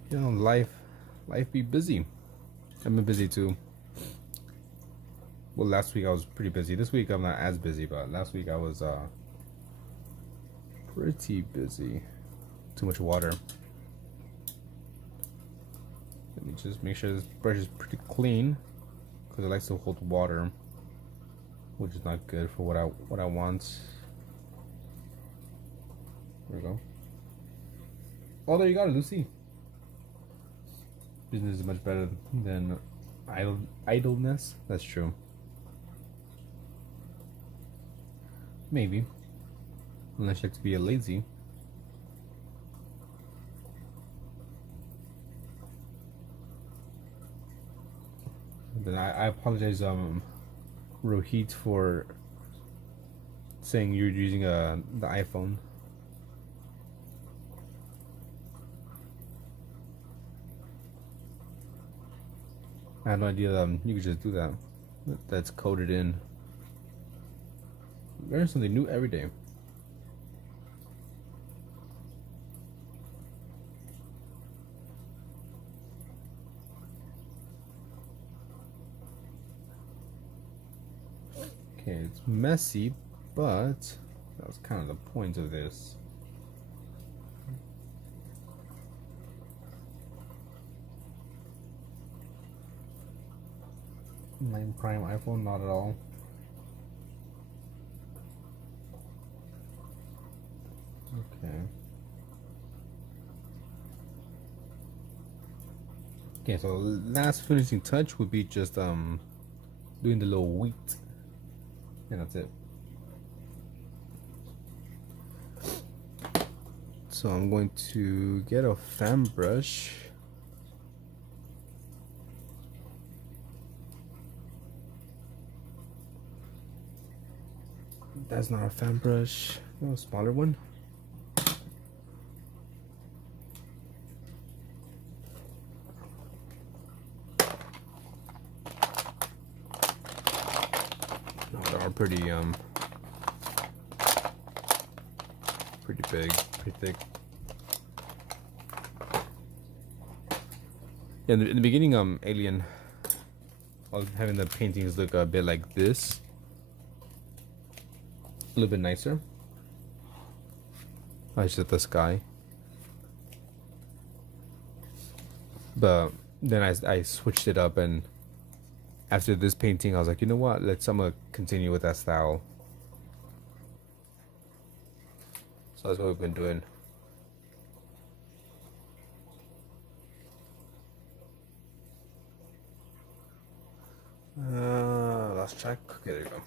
You know, life be busy. I've been busy too. Well, last week I was pretty busy. This week I'm not as busy, but last week I was pretty busy. Too much water. Let me just make sure this brush is pretty clean, because it likes to hold water, which is not good for what I want. There we go. Oh, there you got it, Lucy. Business is much better than idleness. That's true. Maybe. Unless you like to be a lazy. Then I apologize, Rohit, for saying you're using the iPhone. I had no idea you could just do that. That's coded in. Learn something new every day. Okay, it's messy, but that's kind of the point of this. Nine Prime iPhone, not at all. Okay. Okay, so last finishing touch would be just doing the little wheat, and that's it. So I'm going to get a fan brush. That's not a fan brush. A smaller one. No, they are pretty big, pretty thick. Yeah, in the beginning, Alien, I was having the paintings look a bit like this, a little bit nicer. I just the sky, but then I switched it up, and after this painting, I was like, you know what? I'm gonna continue with that style. So that's what we've been doing. Last track. Okay, there you go.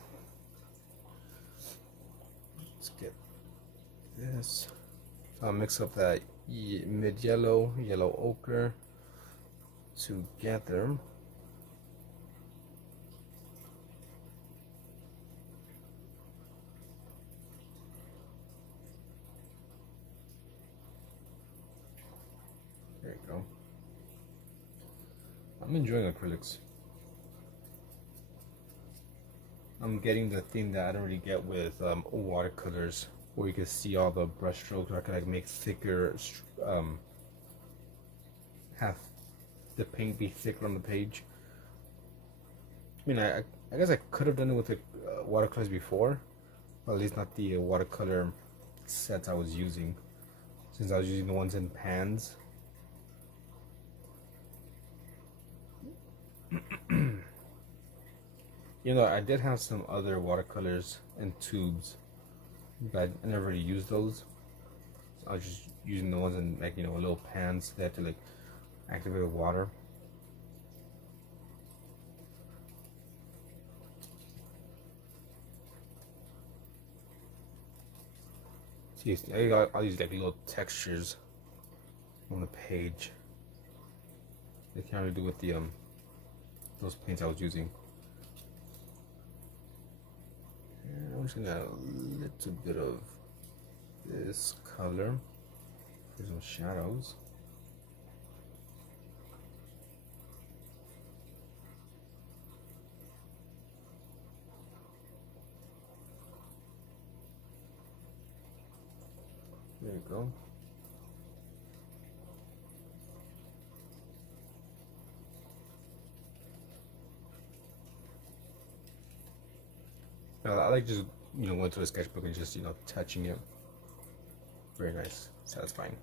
Let's get this. So I'll mix up that mid yellow, yellow ochre together. There you go. I'm enjoying acrylics. I'm getting the thing that I don't really get with watercolors, where you can see all the brush strokes, or I can like make thicker, have the paint be thicker on the page. I mean, I guess I could have done it with the watercolors before, but at least not the watercolor sets I was using, since I was using the ones in pans. You know, I did have some other watercolors in tubes, but I never really used those. So I was just using the ones in, like, you know, little pans that had to like activate with water. See, I'll use like little textures on the page. They can't really do with the those paints I was using. I'm just gonna add a little bit of this color for some shadows. There you go. I like just, you know, going through the sketchbook and just, you know, touching it. Very nice, satisfying.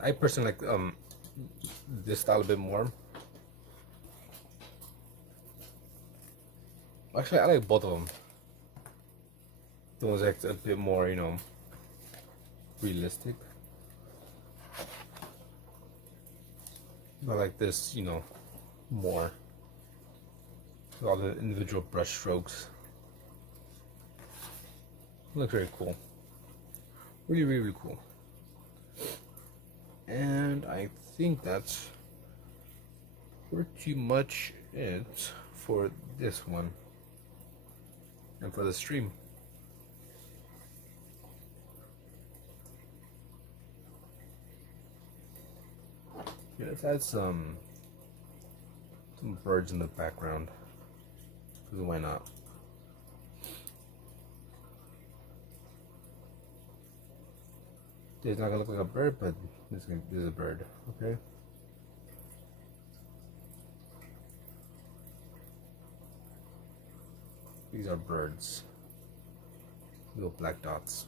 I personally like this style a bit more. Actually, I like both of them. The ones that's a bit more, you know, realistic. I like this, you know, more. All the individual brush strokes. Looks very cool. Really, really, really cool. And I think that's pretty much it for this one and for the stream. Yeah, let's add some birds in the background. Because why not? It's not gonna look like a bird, but this is a bird. Okay. These are birds. Little black dots.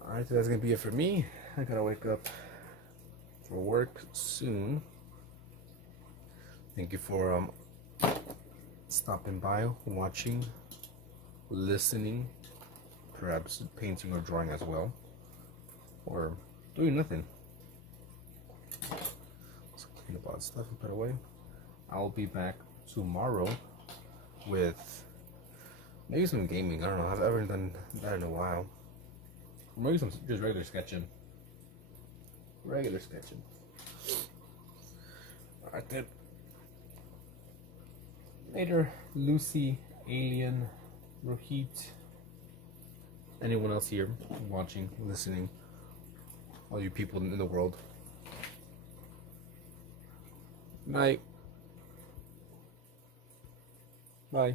Alright, so that's gonna be it for me. I gotta wake up for work soon. Thank you for stopping by, watching, listening, perhaps painting or drawing as well, or doing nothing. Let's clean up all the stuff and put away. I'll be back tomorrow with maybe some gaming. I don't know. I haven't done that in a while. Or maybe some just regular sketching. Alright then. Later, Lucy, Alien, Rohit, anyone else here watching, listening, all you people in the world. Night. Bye.